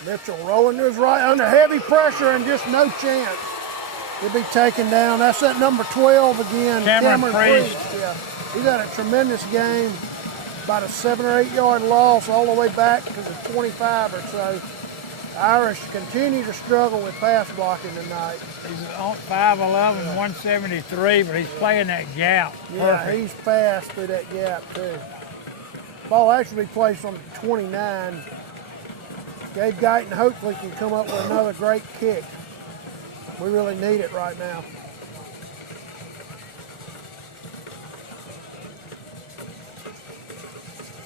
Mitchell rolling to his right under heavy pressure and just no chance. He'll be taken down. That's that number 12 again, Cameron Priest. Yeah, he's had a tremendous game. About a 7 or 8 yard loss all the way back to the 25 or so. The Irish continue to struggle with pass blocking tonight. He's on 5'11", 173, but he's playing that gap. Yeah, perfect. He's fast through that gap too. Ball actually plays from 29. Gabe Guyton hopefully can come up with another great kick. We really need it right now.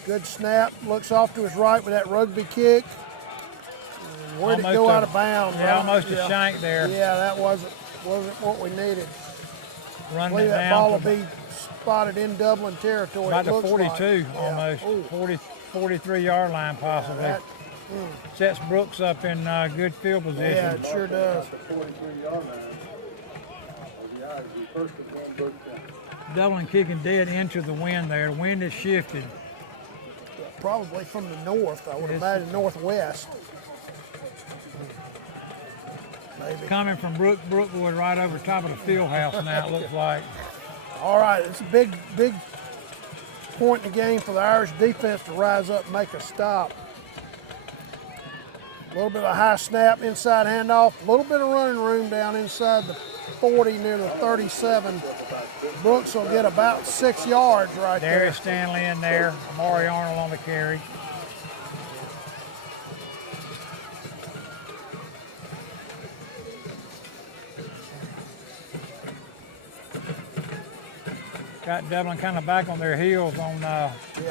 Good snap, looks off to his right with that rugby kick. Where'd it go out of bounds? Yeah, almost a shank there. Yeah, that wasn't what we needed. Running I believe it that down ball will be spotted in Dublin territory. about the it looks 42 like. almost, Yeah. 43 yard line possibly. Yeah, Sets Brooks up in good field position. Yeah, it sure does. Dublin kicking dead into the wind there. The wind has shifted. Probably from the north, I would imagine northwest. Maybe. Coming from Brookwood right over top of the field house now, it looks like. All right, it's a big point in the game for the Irish defense to rise up and make a stop. A little bit of a high snap, inside handoff, a little bit of running room down inside the 40 near the 37. Brooks will get about 6 yards right there. Darius Stanley in there, Amari Arnold on the carry. Got Dublin kind of back on their heels on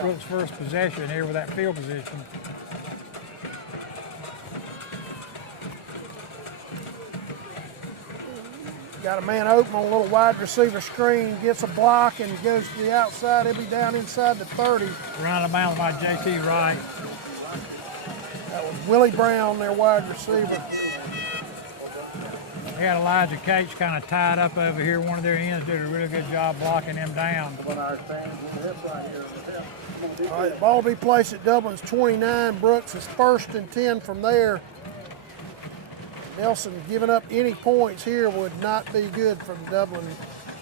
Brooks' first possession here with that field position. Got a man open on a little wide receiver screen, gets a block and goes to the outside. He'll be down inside the 30. Around the mound by J.T. Wright. That was Willie Brown, their wide receiver. They got Elijah Cates kind of tied up over here. One of their ends did a really good job blocking him down. All right, the ball will be placed at Dublin's 29. Brooks is 1st and 10 from there. Nelson giving up any points here would not be good for the Dublin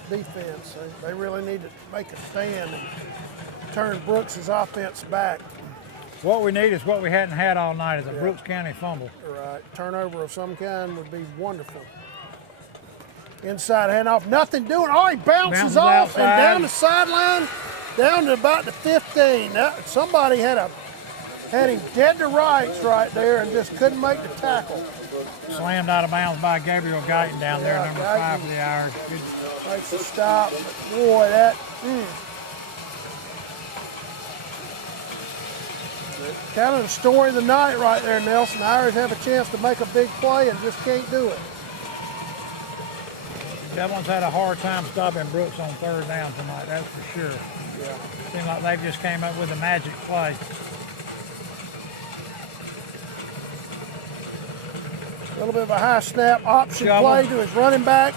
defense. They really need to make a stand and turn Brooks' offense back. What we need is what we hadn't had all night, is a Brooks County fumble. Right, turnover of some kind would be wonderful. Inside handoff, nothing doing. Oh, he bounces off outside. And down the sideline, down to about the 15. Somebody had him dead to rights right there and just couldn't make the tackle. Slammed out of bounds by Gabriel Guyton down there, number 5 for the Irish. Good. Makes the stop. Boy, that. Kind of the story of the night right there, Nelson. The Irish have a chance to make a big play and just can't do it. Dublin's had a hard time stopping Brooks on 3rd down tonight, that's for sure. Yeah. Seems like they've just came up with a magic play. A little bit of a high snap option play to his running back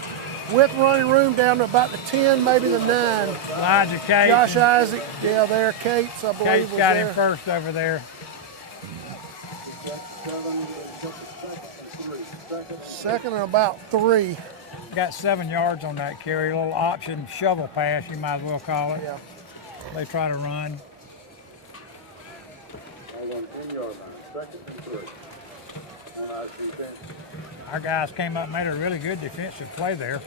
with running room down to about the 10, maybe the 9. Elijah Cates. Josh Isaac, yeah, there. Cates, I believe, Cates was got there. him first over there. 2nd and about 3. Got 7 yards on that carry. A little option shovel pass, you might as well call it. Yeah. They try to run. Our guys came up and made a really good defensive play there.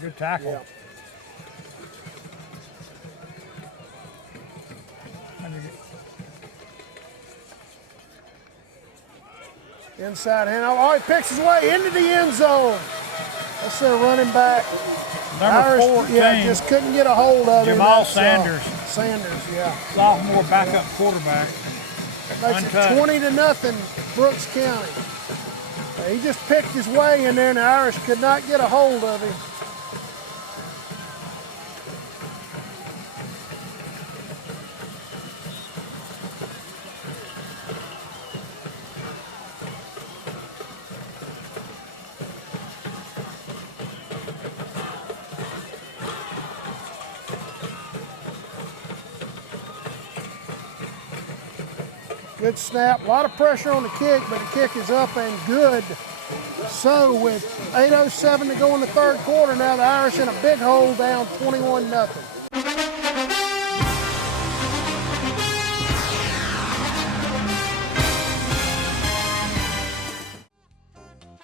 Good tackle. Yeah. Inside handoff. Oh, he picks his way into the end zone. That's their running back. Number 14. Yeah, just couldn't get a hold of him. Jamal Sanders. Sanders, yeah. Sophomore backup quarterback. Makes it 20-0, Brooks County. He just picked his way in there, and the Irish could not get a hold of him. Good snap, a lot of pressure on the kick, but the kick is up and good. So with 8:07 to go in the 3rd quarter, now the Irish in a big hole, down 21-0.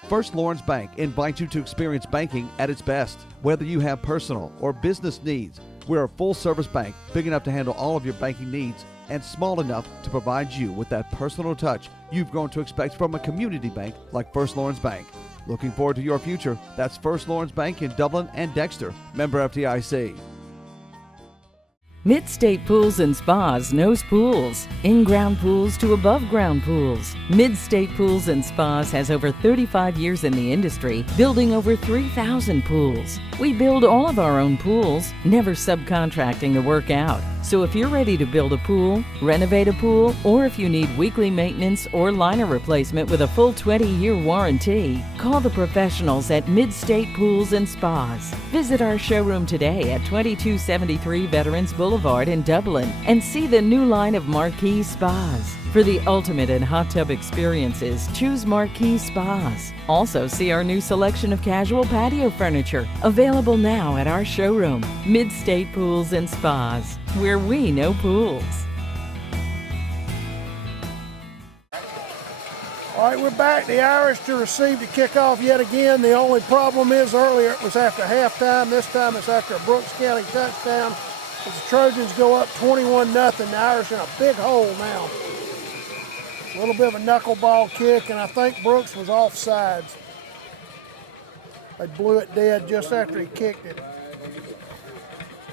First Lawrence Bank invites you to experience banking at its best. Whether you have personal or business needs, we're a full-service bank, big enough to handle all of your banking needs and small enough to provide you with that personal touch you've grown to expect from a community bank like First Lawrence Bank. Looking forward to your future. That's First Lawrence Bank in Dublin and Dexter. Member FDIC. Mid-State Pools and Spas knows pools. In-ground pools to above-ground pools. Mid-State Pools and Spas has over 35 years in the industry, building over 3,000 pools. We build all of our own pools, never subcontracting the work out. So if you're ready to build a pool, renovate a pool, or if you need weekly maintenance or liner replacement with a full 20-year warranty, call the professionals at Mid-State Pools and Spas. Visit our showroom today at 2273 Veterans Boulevard in Dublin and see the new line of Marquee Spas. For the ultimate in hot tub experiences, choose Marquee Spas. Also see our new selection of casual patio furniture, available now at our showroom, Mid-State Pools and Spas, where we know pools. All right, we're back. The Irish to receive the kickoff yet again. The only problem is earlier it was after halftime. This time it's after a Brooks County touchdown. As the Trojans go up 21-0, the Irish in a big hole now. A little bit of a knuckleball kick, and I think Brooks was offsides. They blew it dead just after he kicked it.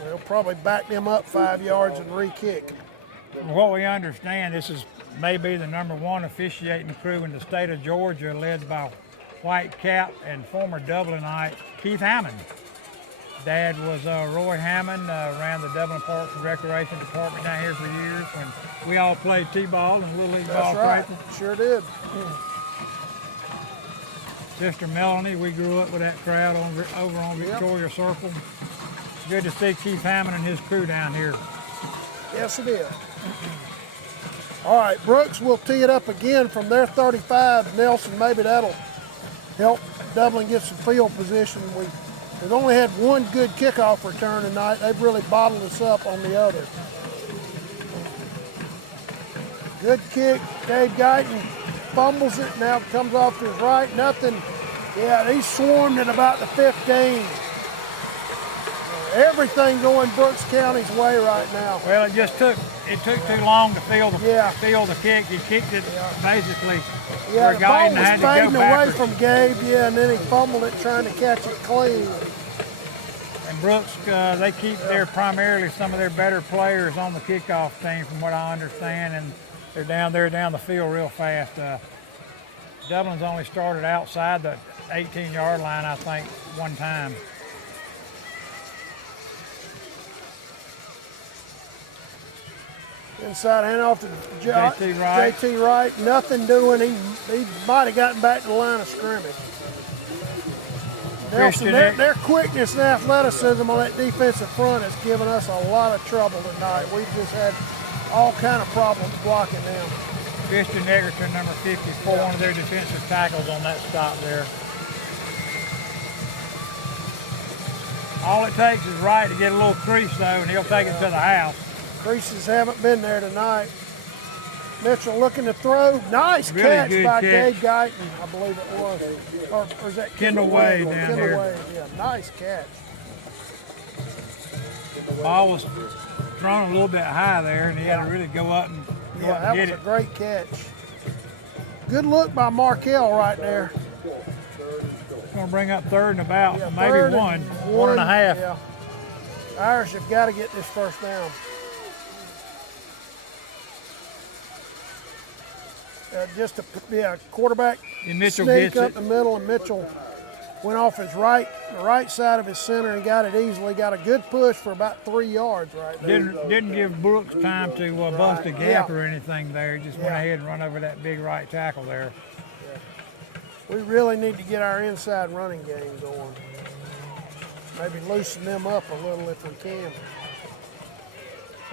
They'll probably back them up 5 yards and re-kick. From what we understand, this is maybe the #1 officiating crew in the state of Georgia, led by white cap and former Dublinite Keith Hammond. Dad was Roy Hammond, ran the Dublin Parks and Recreation Department down here for years when we all played t-ball and Little League ball. That's right, Crazy. sure did. Sister Melanie, we grew up with that crowd over on Victoria Circle. Good to see Keith Hammond and his crew down here. Yes, it is. All right, Brooks will tee it up again from their 35. Nelson, maybe that'll help Dublin get some field position. We've only had one good kickoff return tonight. They've really bottled us up on the other. Good kick. Dave Guyton fumbles it. Now comes off to his right. Nothing. Yeah, he swarmed at about the 15. Everything going Brooks County's way right now. Well, it took too long to feel the kick. He kicked it basically. Yeah, the ball was had fading to go away backwards. from Gabe, and then he fumbled it trying to catch it clean. And Brooks, they keep primarily some of their better players on the kickoff team, from what I understand, and they're down the field real fast. Dublin's only started outside the 18-yard line, I think, one time. Inside handoff to JT Wright. Nothing doing. He might have gotten back to the line of scrimmage. Nelson, their quickness and athleticism on that defensive front has given us a lot of trouble tonight. We've just had all kind of problems blocking them. Christian Egerton, number 54, one of their defensive tackles on that stop there. All it takes is Wright to get a little crease, though, and he'll take it to the house. Creases haven't been there tonight. Mitchell looking to throw. Nice Really catch good by catch. Gabe Guyton, I believe it was. Or is that Kendall Wade down Kendall here. Wade, yeah, nice catch. Ball was thrown a little bit high there, and he had to really go up and That get was it. a great catch. Good look by Markell right there. Going to bring up third and about, maybe Third one and and a half. Yeah. Irish have got to get this first down. Just a quarterback And Mitchell sneak gets up it. the middle, and Mitchell went off the right side of his center and got it easily. Got a good push for about 3 yards right there. Didn't give Brooks time to bust a gap Yeah. or anything there. He just went ahead and run over that big right tackle there. We really need to get our inside running game going. Maybe loosen them up a little if we can.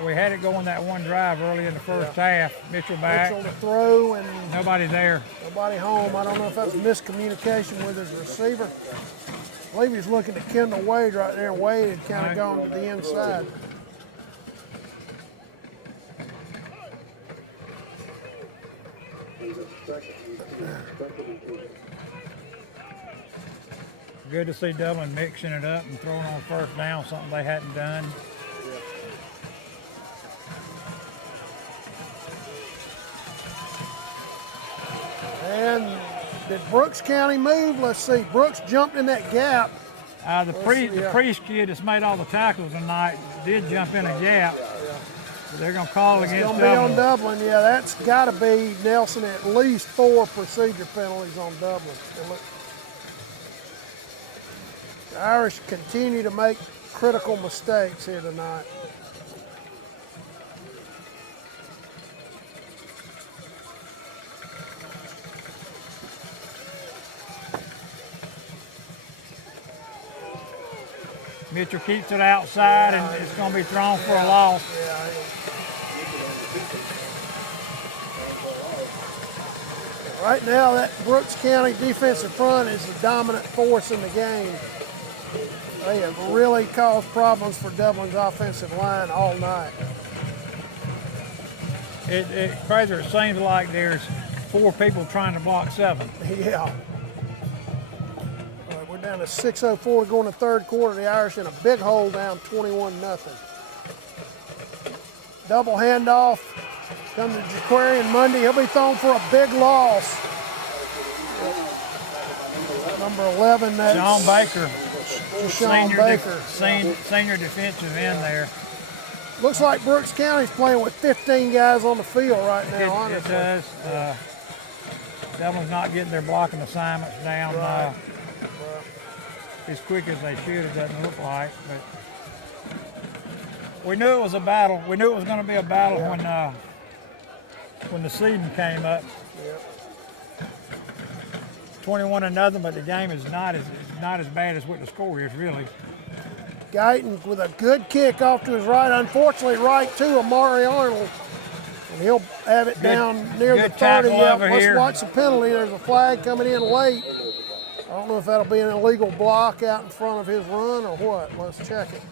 We had it going that one drive early in the first half. Mitchell back. Mitchell to throw and Nobody there. nobody home. I don't know if that's miscommunication with his receiver. I believe he's looking at Kendall Wade right there, and Wade had kind of gone to the inside. Good to see Dublin mixing it up and throwing on first down, something they hadn't done. And did Brooks County move? Let's see. Brooks jumped in that gap. The Priest kid that's made all the tackles tonight did jump in a gap. But they're going to call It's against going to be Dublin. on Dublin. Yeah, that's got to be, Nelson, at least 4 procedure penalties on Dublin. The Irish continue to make critical mistakes here tonight. Mitchell keeps it outside, and it's going to be thrown for a loss. Right now, that Brooks County defensive front is the dominant force in the game. They have really caused problems for Dublin's offensive line all night. Fraser, it seems like there's 4 people trying to block 7. Yeah. All right, we're down to 6:04 going to third quarter. The Irish in a big hole down 21-0. Double handoff. Come to Jaquarian Monday. He'll be thrown for a big loss. Number 11, that's Sean Baker. Sean Baker. Senior defensive end there. Looks like Brooks County's playing with 15 guys on the field right now, honestly. It does. Dublin's not getting their blocking assignments down as quick as they should, it doesn't look like. But we knew it was a battle. We knew it was going to be a battle when the seeding came up. Yep. 21-0, but the game is not as bad as what the score is, really. Guyton with a good kick off to his right. Unfortunately, right to Amari Arnold. And he'll have it down near the 30. Let's watch the penalty. There's a flag coming in late. I don't know if that'll be an illegal block out in front of his run or what. Let's check it.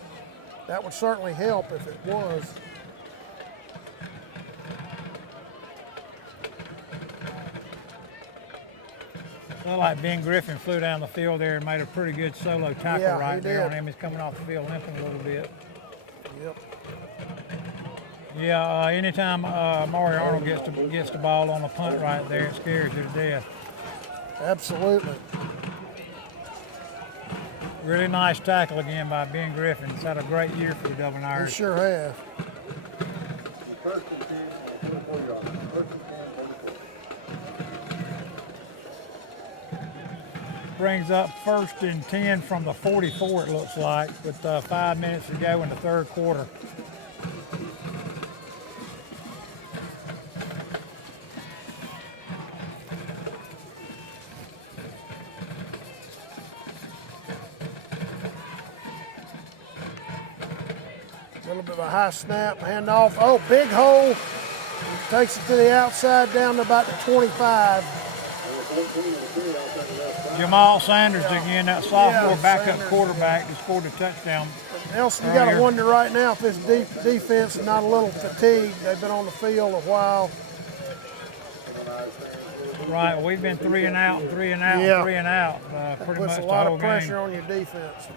That would certainly help if it was. Looked like Ben Griffin flew down the field there and made a pretty good solo tackle right there on him. He's coming off the field limping a little bit. Yep. Yeah, anytime Maury Arnold gets the ball on the punt right there, it scares you to death. Absolutely. Really nice tackle again by Ben Griffin. He's had a great year for the Dublin Irish. He sure have. Brings up 1st and 10 from the 44, it looks like, with 5 minutes to go in the third quarter. A little bit of a high snap, handoff. Oh, big hole. He takes it to the outside down to about the 25. Jamal Sanders again, that sophomore backup quarterback, who scored a touchdown. Nelson, you got to wonder right now if this defense is not a little fatigued. They've been on the field a while. Right, we've been 3 and out, 3 and out, Yeah. 3 and out. Pretty much Puts a the lot whole of pressure game. on your defense.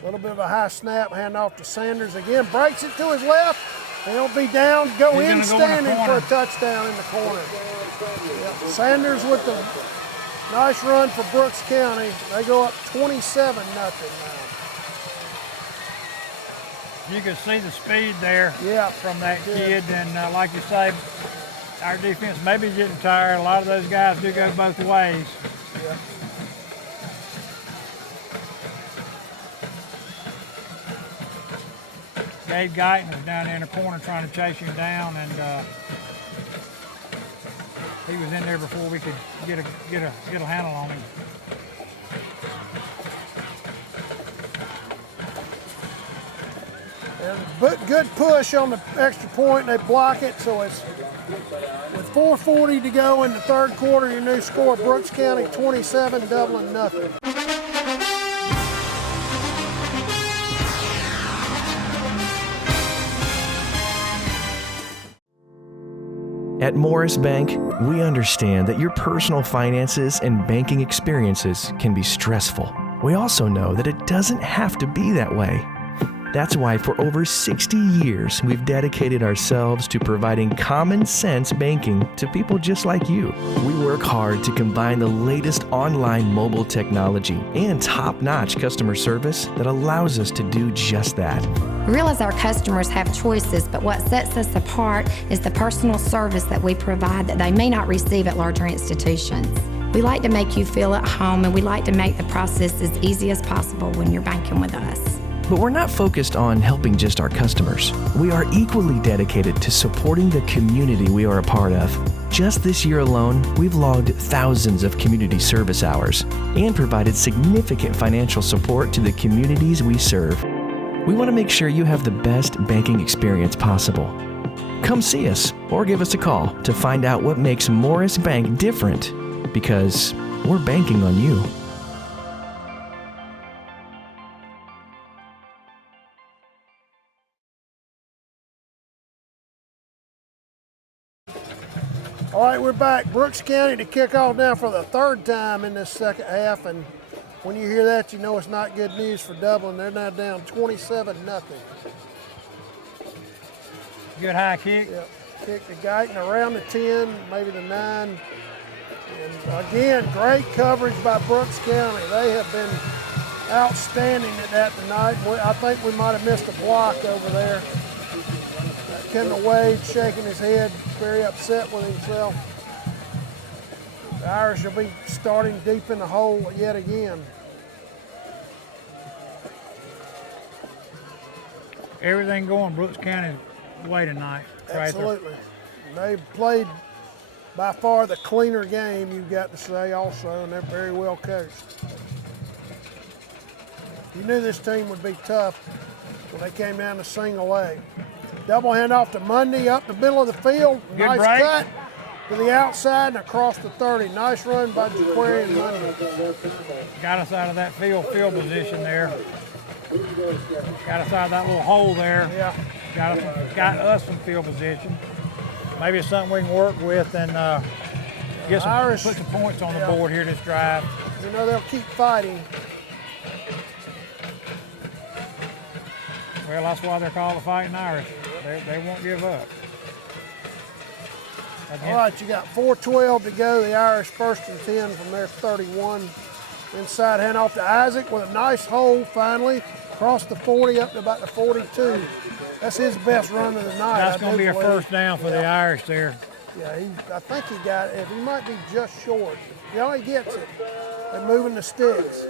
A little bit of a high snap, handoff to Sanders again. Breaks it to his left. And he'll be down, go in standing for a touchdown in the corner. Yep. Sanders with the nice run for Brooks County. They go up 27-0 now. You can see the speed there from that kid. And like you say, our defense may be getting tired. A lot of those guys do go both ways. Yep. Gabe Guyton was down there in the corner trying to chase him down, and he was in there before we could get a handle on him. But good push on the extra point. They block it, so it's with 4:40 to go in the third quarter. Your new score: Brooks County 27, Dublin 0. At Morris Bank, we understand that your personal finances and banking experiences can be stressful. We also know that it doesn't have to be that way. That's why for over 60 years, we've dedicated ourselves to providing common sense banking to people just like you. We work hard to combine the latest online mobile technology and top-notch customer service that allows us to do just that. We realize our customers have choices, but what sets us apart is the personal service that we provide that they may not receive at larger institutions. We like to make you feel at home, and we like to make the process as easy as possible when you're banking with us. But we're not focused on helping just our customers. We are equally dedicated to supporting the community we are a part of. Just this year alone, we've logged thousands of community service hours and provided significant financial support to the communities we serve. We want to make sure you have the best banking experience possible. Come see us or give us a call to find out what makes Morris Bank different, because we're banking on you. All right, we're back. Brooks County to kick off now for the third time in this second half. And when you hear that, you know it's not good news for Dublin. They're now down 27-0. Good high kick. Yep. Kick to Guyton around the 10, maybe the 9. And again, great coverage by Brooks County. They have been outstanding at that tonight. I think we might have missed a block over there. Kendall Wade shaking his head, very upset with himself. The Irish will be starting deep in the hole yet again. Everything going Brooks County's way tonight. Absolutely. They played by far the cleaner game, you've got to say also, and they're very well coached. You knew this team would be tough when they came down to single A. Double handoff to Mundy up the middle of the field. Good nice break. cut to the outside and across the 30. Nice run by Jaquarian Mundy. Got us out of that field position there. Got us out of that little hole there. Yeah. Got us some field position. Maybe it's something we can work with and get some, Irish, put some points on the board here this drive. You know they'll keep fighting. Well, that's why they're called the Fighting Irish. They won't give up. All right, you got 4:12 to go. The Irish first and 10 from their 31. Inside handoff to Isaac with a nice hole finally. Across the 40 up to about the 42. That's his best run of the night. That's going to be a first down for the Irish there. Yeah, I think he got it. He might be just short. He only gets it. They're moving the sticks.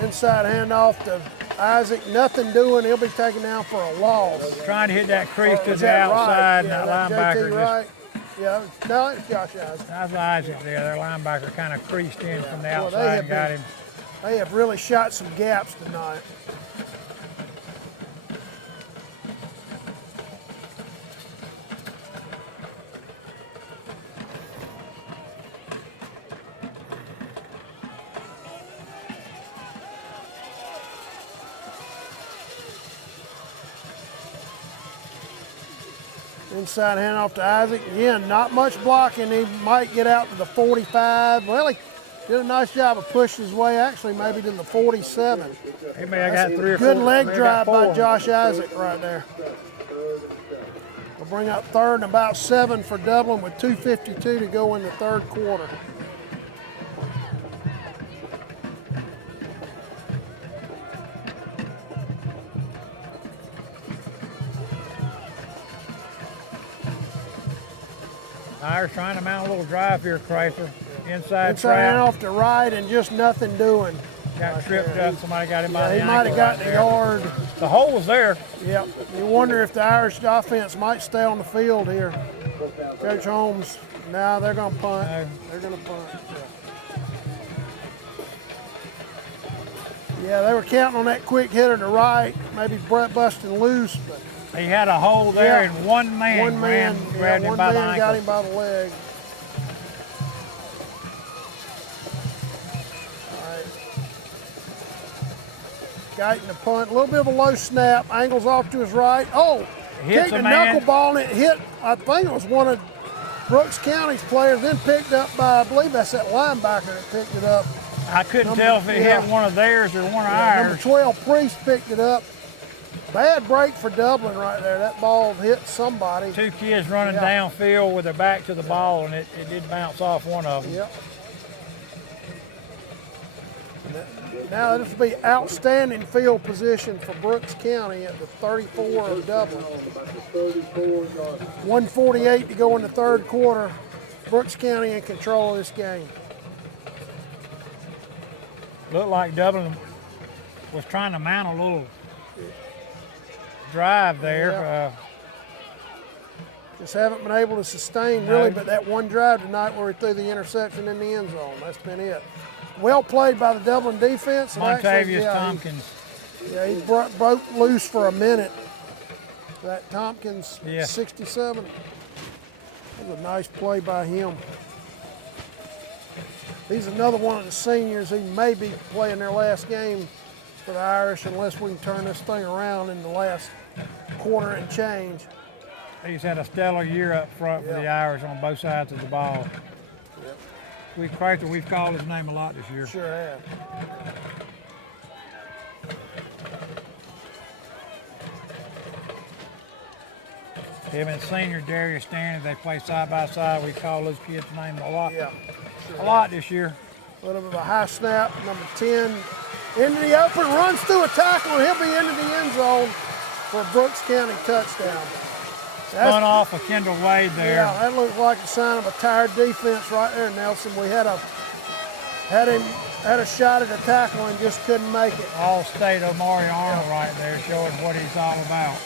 Inside handoff to Isaac, nothing doing. He'll be taken down for a loss. Trying to hit that crease to the outside, and that linebacker right. Yeah, no, it's Josh Isaac. That's Isaac there. Their linebacker kind of creased in from the outside and got him. They have really shot some gaps tonight. Inside handoff to Isaac. Again, not much blocking. He might get out to the 45. Well, he did a nice job of pushing his way, actually, maybe to the 47. He may have got 3 or 4. Good leg drive by Josh Isaac right there. We'll bring up third and about 7 for Dublin with 2:52 to go in the third quarter. Irish trying to mount a little drive here, Chrysler. Inside Inside trap. off to right and just nothing doing. Got tripped up. Somebody got him by the He might have got the yard. The hole was there. Yep. You wonder if the Irish offense might stay on the field here. Coach Holmes, now they're going to punt. No. They're going to punt. Yeah, they were counting on that quick hitter to right. Maybe Brett busting loose, but he had a hole there, and one man grabbed him by the ankle. Got him by the leg. All right. Guyton the punt. A little bit of a low snap. Angles off to his right. Oh, kicked a knuckleball, and it hit, I think it was one of Brooks County's players, then picked up by, I believe that's that linebacker that picked it up. I couldn't tell if it hit one of theirs or one of ours. Number 12, Priest picked it up. Bad break for Dublin right there. That ball hit somebody. 2 kids running downfield with their back to the ball, and it did bounce off one of them. Yep. Now this will be outstanding field position for Brooks County at the 34 of Dublin. 1:48 to go in the third quarter. Brooks County in control of this game. Looked like Dublin was trying to mount a little drive there. Yeah. Just haven't been able to sustain really, but that one drive tonight where we threw the interception in the end zone, that's been it. Well played by the Dublin defense. Montavious Tompkins. He broke loose for a minute. That Tompkins, 67. That was a nice play by him. He's another one of the seniors who may be playing their last game for the Irish unless we can turn this thing around in the last quarter and change. He's had a stellar year up front for the Irish on both sides of the ball. We've called his name a lot this year. Sure have. Him and senior Darius Stanley, they play side by side. We call those kids' names a lot. Yeah, a lot this year. A little bit of a high snap, number 10. Into the open, runs through a tackle, and he'll be into the end zone for a Brooks County touchdown. Spun off of Kendall Wade there. Yeah, that looked like a sign of a tired defense right there, Nelson. We had a shot at a tackle and just couldn't make it. All-state Omari Arnold right there showing what he's all about.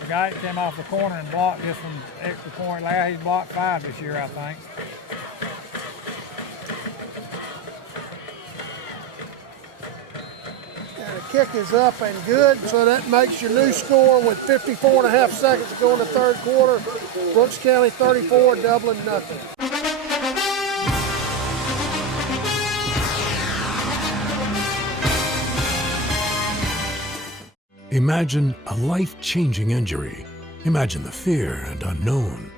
The guy that came off the corner and blocked just from extra point last, he's blocked 5 this year, I think. And the kick is up and good, so that makes your new score with 54.5 seconds to go in the third quarter. Brooks County 34, Dublin nothing. Imagine a life-changing injury. Imagine the fear and unknown.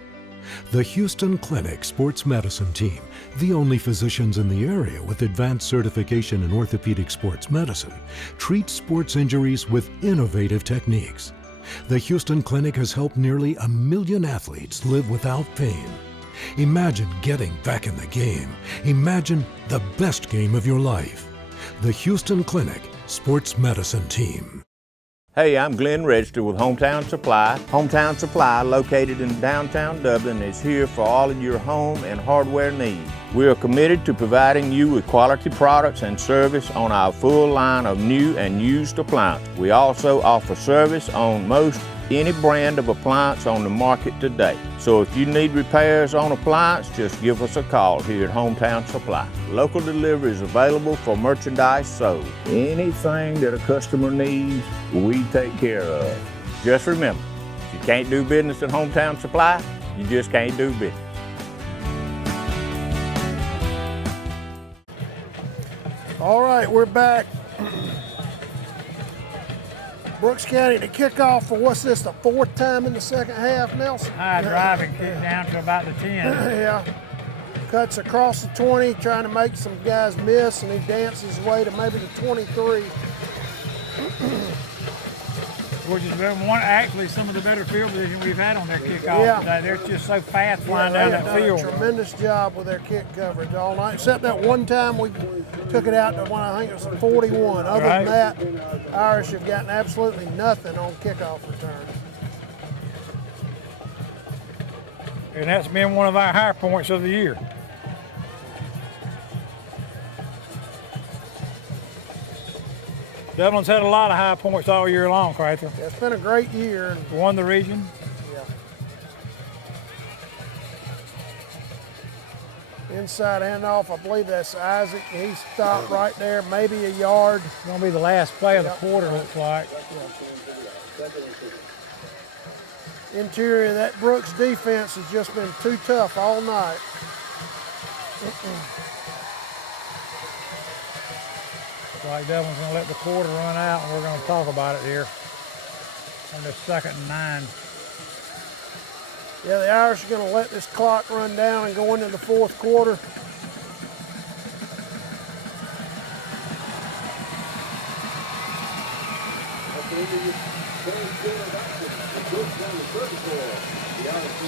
The Houston Clinic Sports Medicine Team, the only physicians in the area with advanced certification in orthopedic sports medicine, treats sports injuries with innovative techniques. The Houston Clinic has helped nearly 1 million athletes live without pain. Imagine getting back in the game. Imagine the best game of your life. The Houston Clinic Sports Medicine Team. Hey, I'm Glenn Register with Hometown Supply. Hometown Supply, located in downtown Dublin, is here for all of your home and hardware needs. We are committed to providing you with quality products and service on our full line of new and used appliances. We also offer service on most any brand of appliance on the market today. So if you need repairs on appliance, just give us a call here at Hometown Supply. Local delivery is available for merchandise sold. Anything that a customer needs, we take care of. Just remember, if you can't do business at Hometown Supply, you just can't do business. All right, we're back. Brooks County to kick off for what's this, the 4th time in the second half, Nelson? High driving kick down to about the 10. Yeah. Cuts across the 20, trying to make some guys miss, and he dances his way to maybe the 23. Which has been actually some of the better field position we've had on their kickoff today. They're just so fast flying down that field. Done a tremendous job with their kick coverage all night, except that one time we took it out to one, I think it was a 41. Other than that, Irish have gotten absolutely nothing on kickoff returns. And that's been one of our high points of the year. Dublin's had a lot of high points all year long, Crather. Yeah, it's been a great year. Won the region. Yeah. Inside handoff, I believe that's Isaac. He stopped right there, maybe a yard. It's going to be the last play of the quarter, looks like. Interior of that Brooks defense has just been too tough all night. Like Dublin's going to let the quarter run out, and we're going to talk about it here on this 2nd and 9. Yeah, the Irish are going to let this clock run down and go into the 4th quarter.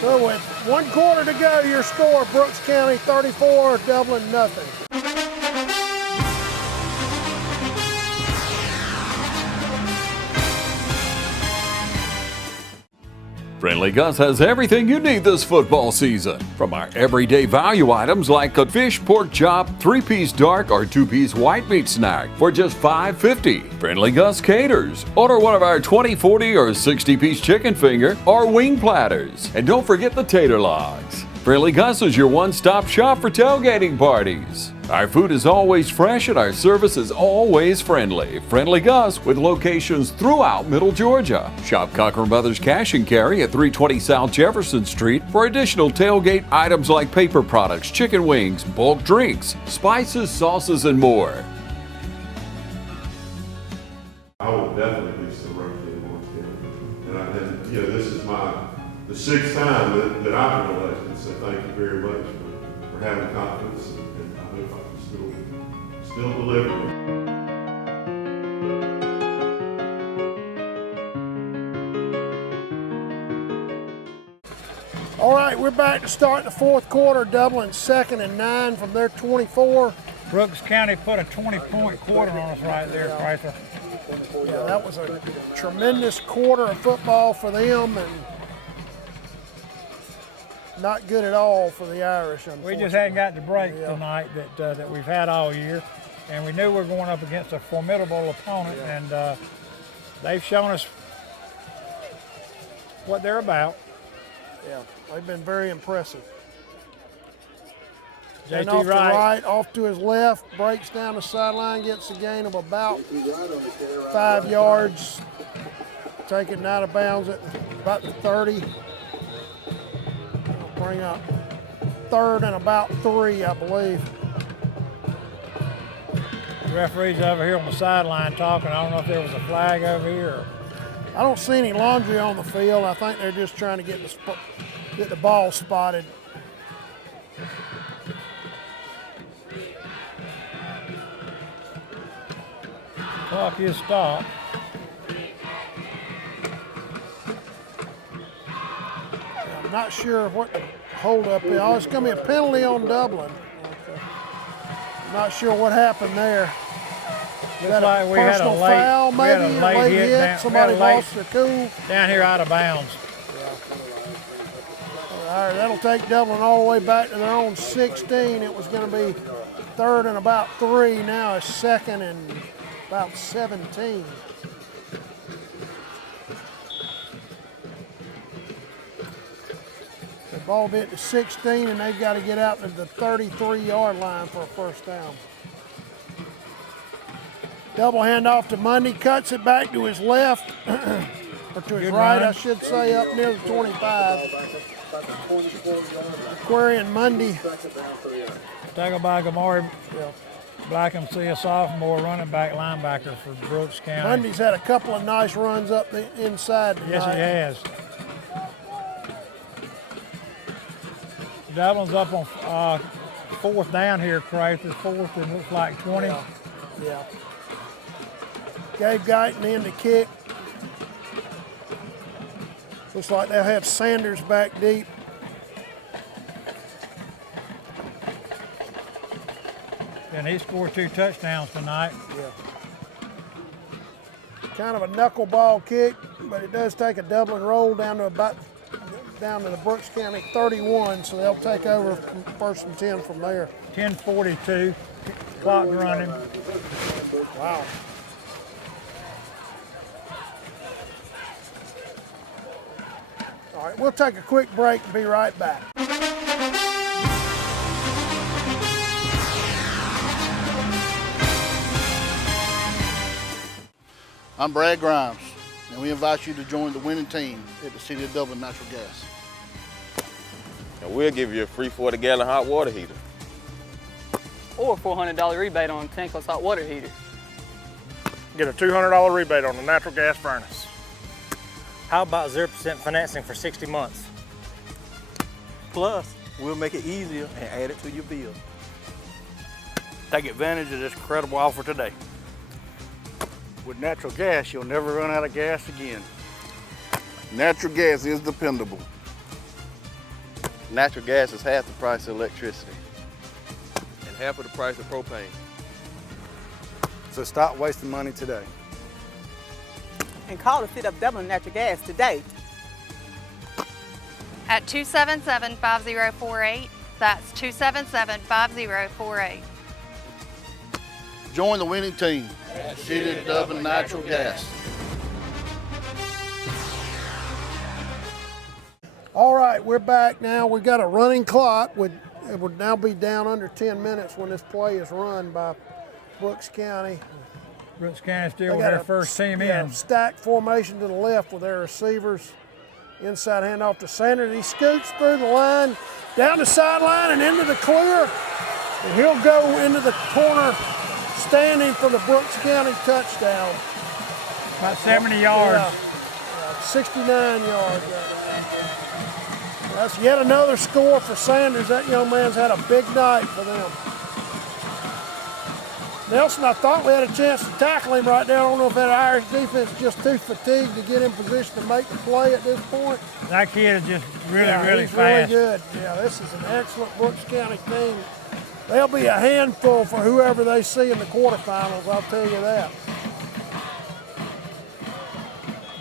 So with 1 quarter to go, your score, Brooks County 34, Dublin nothing. Friendly Gus has everything you need this football season. From our everyday value items like a fish pork chop, 3-piece dark or 2-piece white meat snack for just $5.50. Friendly Gus caters. Order one of our 20, 40, or 60-piece chicken finger or wing platters. And don't forget the tater logs. Friendly Gus is your one-stop shop for tailgating parties. Our food is always fresh and our service is always friendly. Friendly Gus with locations throughout Middle Georgia. Shop Cochran Brothers Cash and Carry at 320 South Jefferson Street for additional tailgate items like paper products, chicken wings, bulk drinks, spices, sauces, and more. I will definitely be still rotating on County. And this is the 6th time that I've been elected, so thank you very much for having confidence, and I hope I can still deliver. All right, we're back to start the 4th quarter. Dublin 2nd and 9 from their 24. Brooks County put a 20-point quarter on us right there, Chrysler. Yeah, that was a tremendous quarter of football for them, and not good at all for the Irish, unfortunately. We just hadn't got the break tonight that we've had all year, and we knew we were going up against a formidable opponent, and they've shown us what they're about. Yeah, they've been very impressive. JT off Wright. To right, off to his left, breaks down the sideline, gets a gain of about 5 yards, taking it out of bounds at about the 30. Bring up 3rd and about 3, I believe. The referee's over here on the sideline talking. I don't know if there was a flag over here. I don't see any laundry on the field. I think they're just trying to get the ball spotted. Clock is stopped. I'm not sure what the holdup is. Oh, it's going to be a penalty on Dublin. I'm not sure what happened there. Looks like we had a late foul, maybe we had a late hit. Down, somebody lost their cool. Down here out of bounds. All right, that'll take Dublin all the way back to their own 16. It was going to be 3rd and about 3. Now it's 2nd and about 17. The ball bit to 16, and they've got to get out to the 33-yard line for a first down. Double handoff to Mundy, cuts it back to his left, or to his right, I should say, up near the 25. Query and Mundy. Tackled by Gamari Blackham, a sophomore running back linebacker for Brooks County. Mundy's had a couple of nice runs up the inside tonight. Yes, he has. Dublin's up on 4th down here, Crater. 4th and looks like 20. Yeah. Gabe Guyton in the kick. Looks like they'll have Sanders back deep. And he scored 2 touchdowns tonight. Yeah. Kind of a knuckleball kick, but it does take a Dublin roll down to the Brooks County 31, so they'll take over from 1st and 10 from there. 10:42, clock running. Wow. All right, we'll take a quick break and be right back. I'm Brad Grimes, and we invite you to join the winning team at the City of Dublin Natural Gas. And we'll give you a free 40-gallon hot water heater. Or a $400 rebate on a tankless hot water heater. Get a $200 rebate on the natural gas furnace. How about 0% financing for 60 months? Plus, we'll make it easier and add it to your bill. Take advantage of this incredible offer today. With natural gas, you'll never run out of gas again. Natural gas is dependable. Natural gas is half the price of electricity and half of the price of propane. So stop wasting money today. And call the City of Dublin Natural Gas today. At 277-5048. That's 277-5048. Join the winning team at City of Dublin Natural Gas. All right, we're back now. We've got a running clock. It would now be down under 10 minutes when this play is run by Brooks County. Brooks County still with their first team in. Stacked formation to the left with their receivers. Inside handoff to Sanders. He scoots through the line, down the sideline and into the clear. And he'll go into the corner standing for the Brooks County touchdown. About 70 yards. Yeah, 69 yards. That's yet another score for Sanders. That young man's had a big night for them. Nelson, I thought we had a chance to tackle him right there. I don't know if that Irish defense is just too fatigued to get in position to make the play at this point. That kid is just really he's fast. Really good. Yeah, this is an excellent Brooks County team. They'll be a handful for whoever they see in the quarterfinals, I'll tell you that.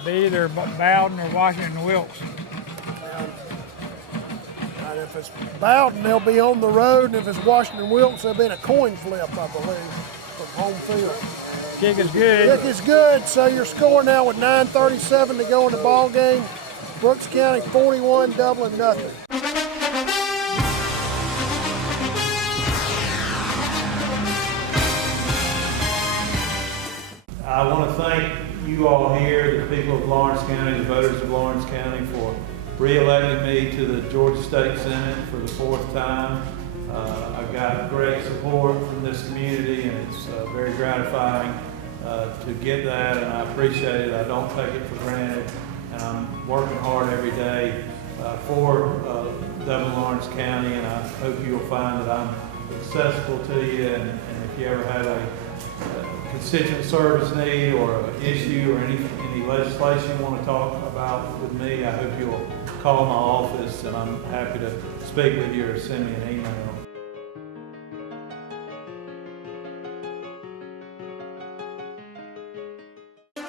Be either Bowden or Washington Wilkes. And if it's Bowden, they'll be on the road, and if it's Washington Wilkes, they'll be in a coin flip, I believe, from home field. Kick is good. Kick is good, so your score now with 9:37 to go in the ball game. Brooks County 41, Dublin nothing. I want to thank you all here, the people of Lawrence County, the voters of Lawrence County, for re-electing me to the Georgia State Senate for the 4th time. I've got great support from this community, and it's very gratifying to get that, and I appreciate it. I don't take it for granted, and I'm working hard every day for Dublin Lawrence County, and I hope you'll find that I'm accessible to you, and if you ever have a constituent service need or an issue or any legislation you want to talk about with me, I hope you'll call my office, and I'm happy to speak with you or send me an email.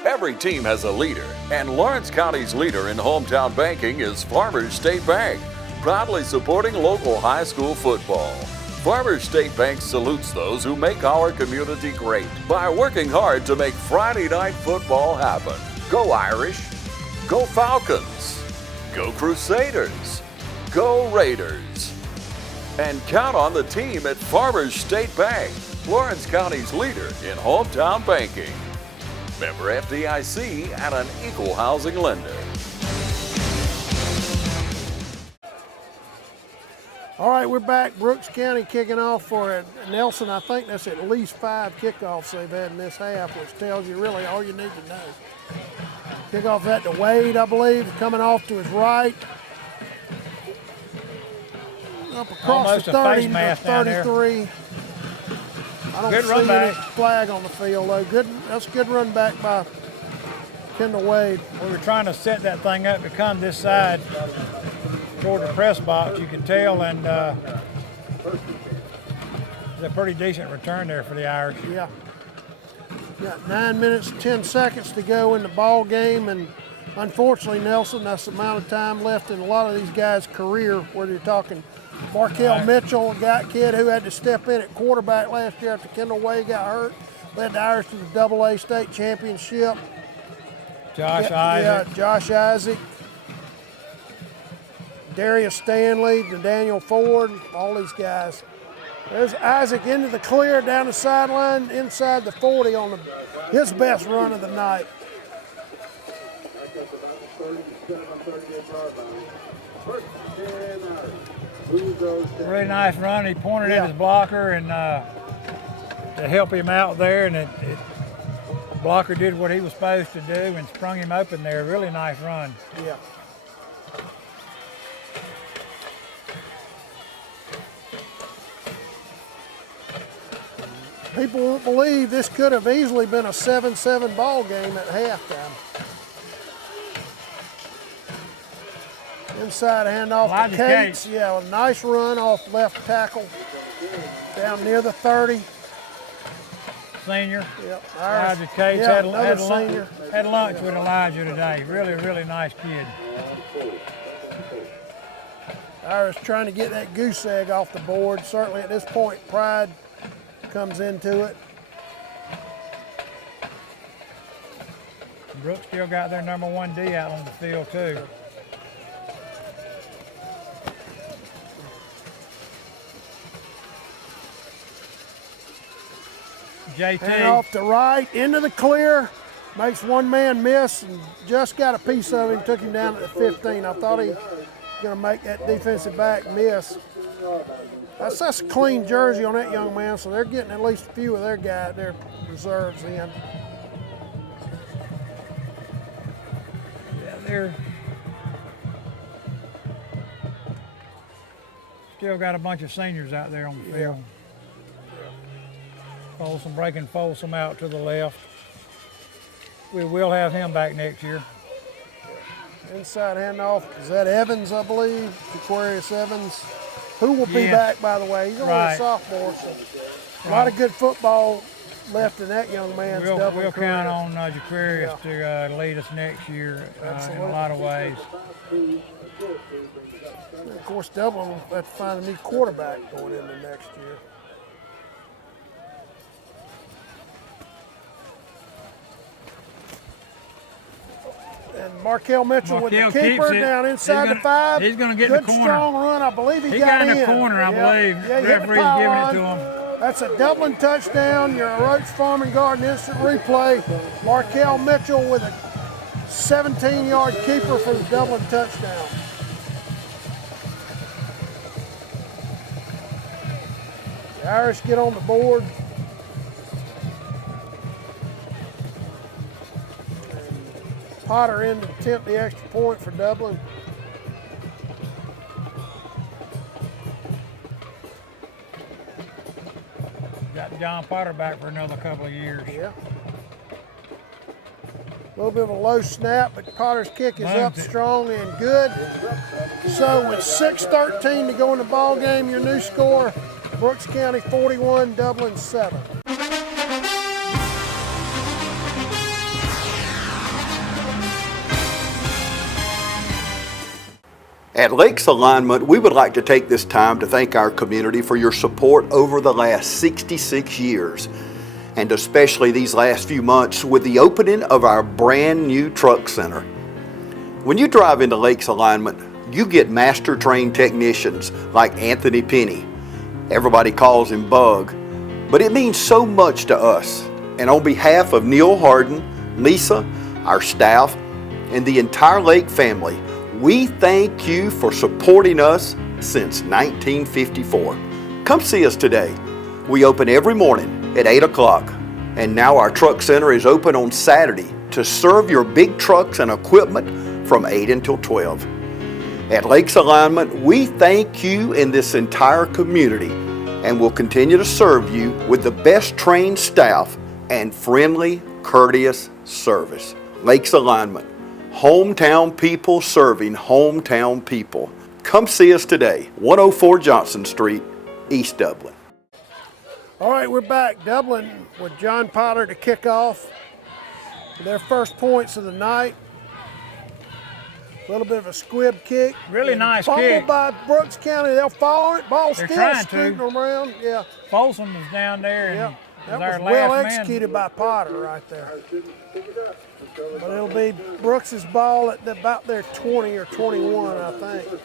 Every team has a leader, and Lawrence County's leader in hometown banking is Farmers State Bank, proudly supporting local high school football. Farmers State Bank salutes those who make our community great by working hard to make Friday night football happen. Go Irish, go Falcons, go Crusaders, go Raiders. And count on the team at Farmers State Bank, Lawrence County's leader in hometown banking. Member FDIC and an equal housing lender. All right, we're back. Brooks County kicking off for Nelson. I think that's at least 5 kickoffs they've had in this half, which tells you really all you need to know. Kickoff at the Wade, I believe, coming off to his right. Up across almost the 30 a face mask to 33. down I don't Good see run any back. flag on the field, though. That's a good run back by Kendall Wade. We were trying to set that thing up to come this side toward the press box, you can tell, and it's a pretty decent return there for the Irish. Yeah. Got 9 minutes, 10 seconds to go in the ball game, and unfortunately, Nelson, that's the amount of time left in a lot of these guys' career, whether you're talking Markel Mitchell, a kid who had to step in at quarterback last year after Kendall Wade got hurt, led the Irish to the AA state championship. Josh Isaac. Yeah, Josh Isaac. Darius Stanley, Daniel Ford, all these guys. There's Isaac into the clear, down the sideline, inside the 40 on his best run of the night. Really nice run. He pointed at his blocker and to help him out there, and the blocker did what he was supposed to do and sprung him open there. Really nice run. Yeah. People won't believe this could have easily been a 7-7 ball game at halftime. Inside handoff to Cates. Yeah, a nice run off left tackle down near the 30. Senior. Yep. Elijah Cates Yeah, had lunch with Elijah today. Really, really nice kid. Irish trying to get that goose egg off the board. Certainly at this point, pride comes into it. Brooks still got their number 1 D out on the field too. JT. And off the right, into the clear. Makes one man miss and just got a piece of him, took him down at the 15. I thought he was going to make that defensive back miss. That's a clean jersey on that young man, so they're getting at least a few of their reserves in. Yeah, they're still got a bunch of seniors out there on the field. Folsom breaking Folsom out to the left. We will have him back next year. Inside handoff, is that Evans, I believe, Aquarius Evans, who will be back, by the way. He's only a sophomore, so a lot of good football left in that young man's Dublin We'll career. count on Jaquarius to lead us next year in a lot of ways. And of course, Dublin will have to find a new quarterback going into next year. And Markel Mitchell with the keeper down inside the 5. He's going to get good in the corner. Strong run. I believe he got in the corner, I believe. Yeah, Referee's giving it to him. That's a Dublin touchdown. Your Roach Farm and Garden instant replay. Markel Mitchell with a 17-yard keeper for the Dublin touchdown. The Irish get on the board. Potter in to attempt the extra point for Dublin. Got John Potter back for another couple of years. Yeah. A little bit of a low snap, but Potter's kick is up strong and good. So with 6:13 to go in the ball game, your new score, Brooks County 41, Dublin 7. At Lakes Alignment, we would like to take this time to thank our community for your support over the last 66 years, and especially these last few months with the opening of our brand new truck center. When you drive into Lakes Alignment, you get master trained technicians like Anthony Penny. Everybody calls him Bug, but it means so much to us. And on behalf of Neil Harden, Lisa, our staff, and the entire Lake family, we thank you for supporting us since 1954. Come see us today. We open every morning at 8 o'clock, and now our truck center is open on Saturday to serve your big trucks and equipment from 8 until 12. At Lakes Alignment, we thank you and this entire community, and will continue to serve you with the best trained staff and friendly, courteous service. Lakes Alignment. Hometown people serving hometown people. Come see us today, 104 Johnson Street, East Dublin. All right, we're back. Dublin with John Potter to kick off. Their first points of the night. A little bit of a squib kick. Really nice fumble kick. by Brooks County. They'll follow it. Ball They're still trying scooting to. around. Yeah. Folsom was down there. And that our was well last executed by Potter right there. But it'll be Brooks's ball at about their 20 or 21, I think.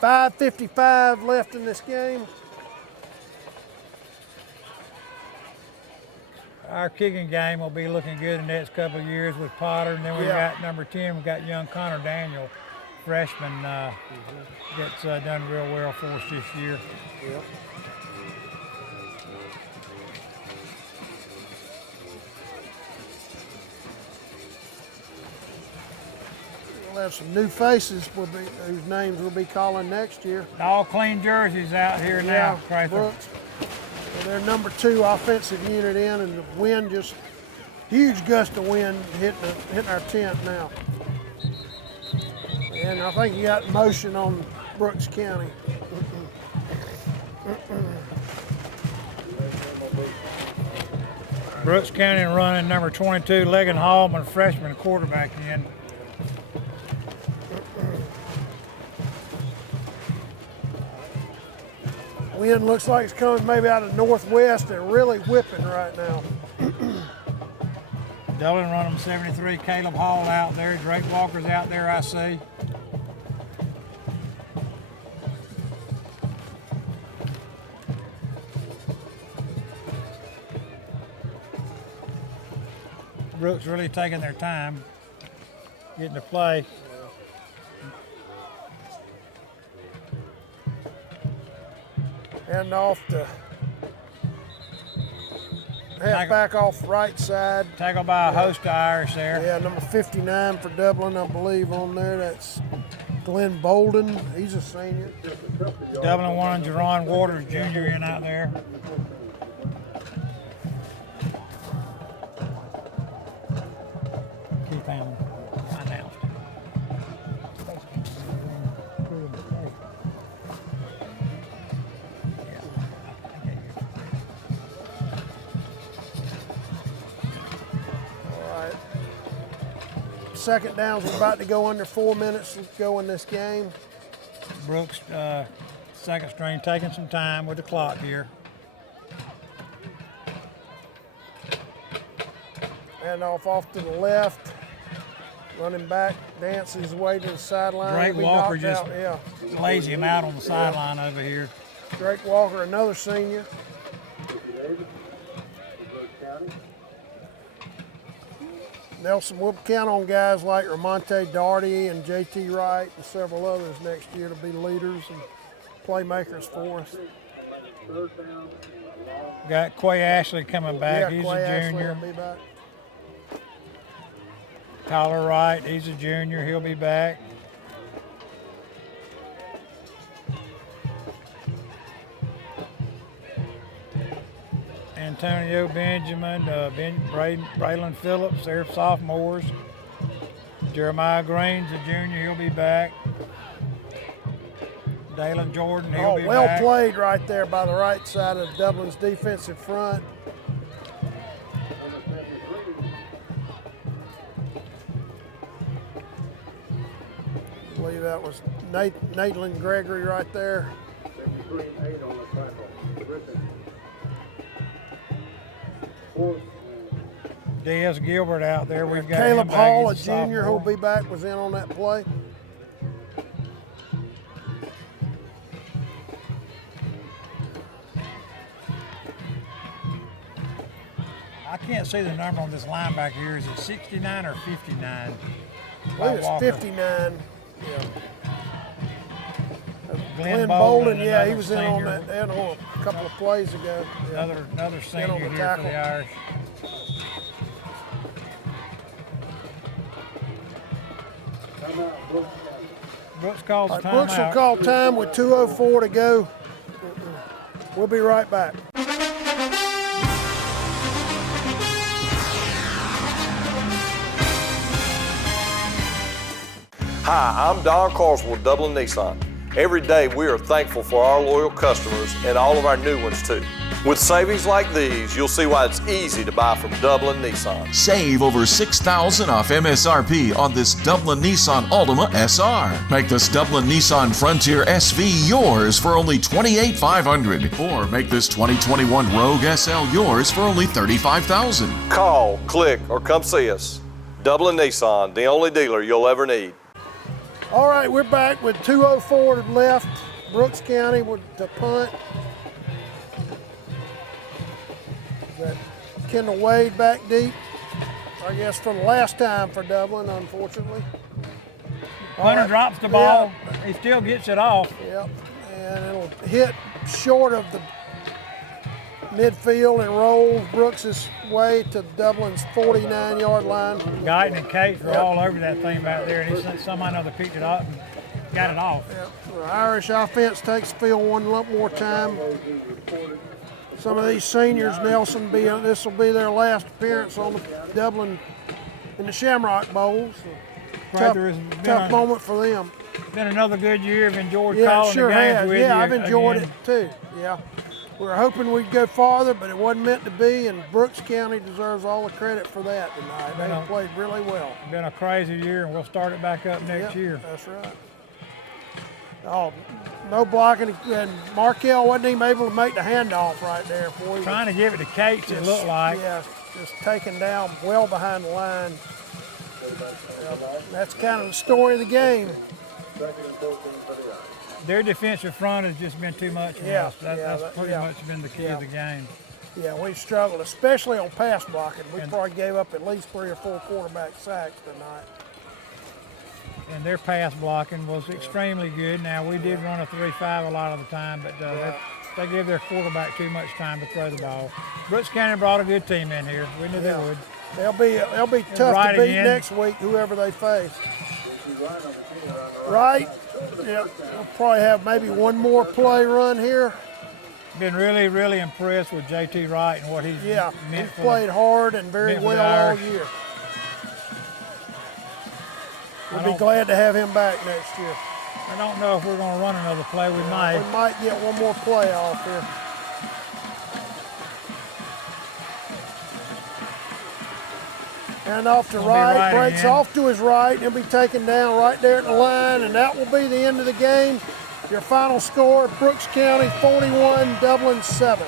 5:55 left in this game. Our kicking game will be looking good in the next couple of years with Potter. And then we got number 10, we got young Connor Daniel, freshman, that's done real well for us this year. Yep. We'll have some new faces whose names we'll be calling next year. All clean jerseys out here now, Crather. Brooks. Well, they're number 2 offensive unit in, and the wind just, huge gust of wind hitting our tent now. And I think you got motion on Brooks County. Brooks County running number 22, Legan Hallman, freshman quarterback in. Wind looks like it's coming maybe out of northwest. They're really whipping right now. Dublin run them 73, Caleb Hall out there, Drake Walker's out there, I see. Brooks really taking their time getting to play. And off the halfback off right side. Tackled by a host of Irish there. Yeah, number 59 for Dublin, I believe, on there. That's Glenn Bolden. He's a senior. Dublin one, Jerron Waters Jr. in out there. Keep him announced. Second downs are about to go under 4 minutes to go in this game. Brooks, second string, taking some time with the clock here. And off to the left. Running back dances his way to the sideline. Drake Walker just yeah. lays him out on the sideline over here. Drake Walker, another senior. Nelson, we'll count on guys like Ramonte Darty and JT Wright and several others next year to be leaders and playmakers for us. Got Quay Ashley coming back. Yeah, He's Quay a junior. Ashley will be back. Tyler Wright, he's a junior. He'll be back. Antonio Benjamin, Braylon Phillips, they're sophomores. Jeremiah Green's a junior, he'll be back. Dalen Jordan, he'll be well back. Played right there by the right side of Dublin's defensive front. I believe that was Nathan Gregory right there. Diaz Gilbert out there. We've got Caleb him Hall, a back. He's junior, who'll sophomore. be back, was in on that play. I can't see the number on this linebacker here. Is it 69 or 59? I believe it's 59. Yeah. Glenn Bolden, Bolden, yeah, he another was in on senior. that on a couple of plays ago. Yeah. Another senior on the here tackle. for the Irish. Brooks calls All right, timeout. Brooks will call time with 2:04 to go. We'll be right back. Hi, I'm Don Carswell with Dublin Nissan. Every day we are thankful for our loyal customers and all of our new ones too. With savings like these, you'll see why it's easy to buy from Dublin Nissan. Save over $6,000 off MSRP on this Dublin Nissan Altima SR. Make this Dublin Nissan Frontier SV yours for only $28,500. Or make this 2021 Rogue SL yours for only $35,000. Call, click, or come see us. Dublin Nissan, the only dealer you'll ever need. All right, we're back with 2:04 left. Brooks County with the punt. That Kendall Wade back deep. I guess for the last time for Dublin, unfortunately. Hunter drops the ball. He still gets it off. Yep, and it'll hit short of the midfield and roll Brooks's way to Dublin's 49-yard line. Guyton and Cates were all over that thing back there, and he sent somebody another picked it up and got it off. Yep. The Irish offense takes field one more time. Some of these seniors, Nelson, this will be their last appearance on the Dublin in the Shamrock Bowl. So tough moment for them. Been another good year. I've enjoyed Yeah, calling sure the games has. with Yeah, you I've enjoyed again. it too. Yeah. We were hoping we'd go farther, but it wasn't meant to be, and Brooks County deserves all the credit for that tonight. They played really well. Been a crazy year, and we'll start it back up next year. That's right. Oh, no blocking, and Markel wasn't even able to make the handoff right there for you. Trying to give it to Cates, it looked like. Yeah, just taken down well behind the line. Yeah, that's kind of the story of the game. Their defensive front has just been too much for us. That's pretty much been the key of the game. Yeah, we've struggled, especially on pass blocking. We probably gave up at least 3 or 4 quarterback sacks tonight. And their pass blocking was extremely good. Now, we did run a 3-5 a lot of the time, but they give their quarterback too much time to throw the ball. Brooks County brought a good team in here. We knew they would. They'll be tough to beat next week, whoever they face. Right? Yeah, we'll probably have maybe one more play run here. Been really, really impressed with JT Wright and what he's meant he's played hard and very well all year. We'll be glad to have him back next year. I don't know if we're going to run another play. We might. We might get one more play off here. And off to right, breaks again. off to his right. He'll be taken down right there at the line, and that will be the end of the game. Your final score, Brooks County 41, Dublin 7.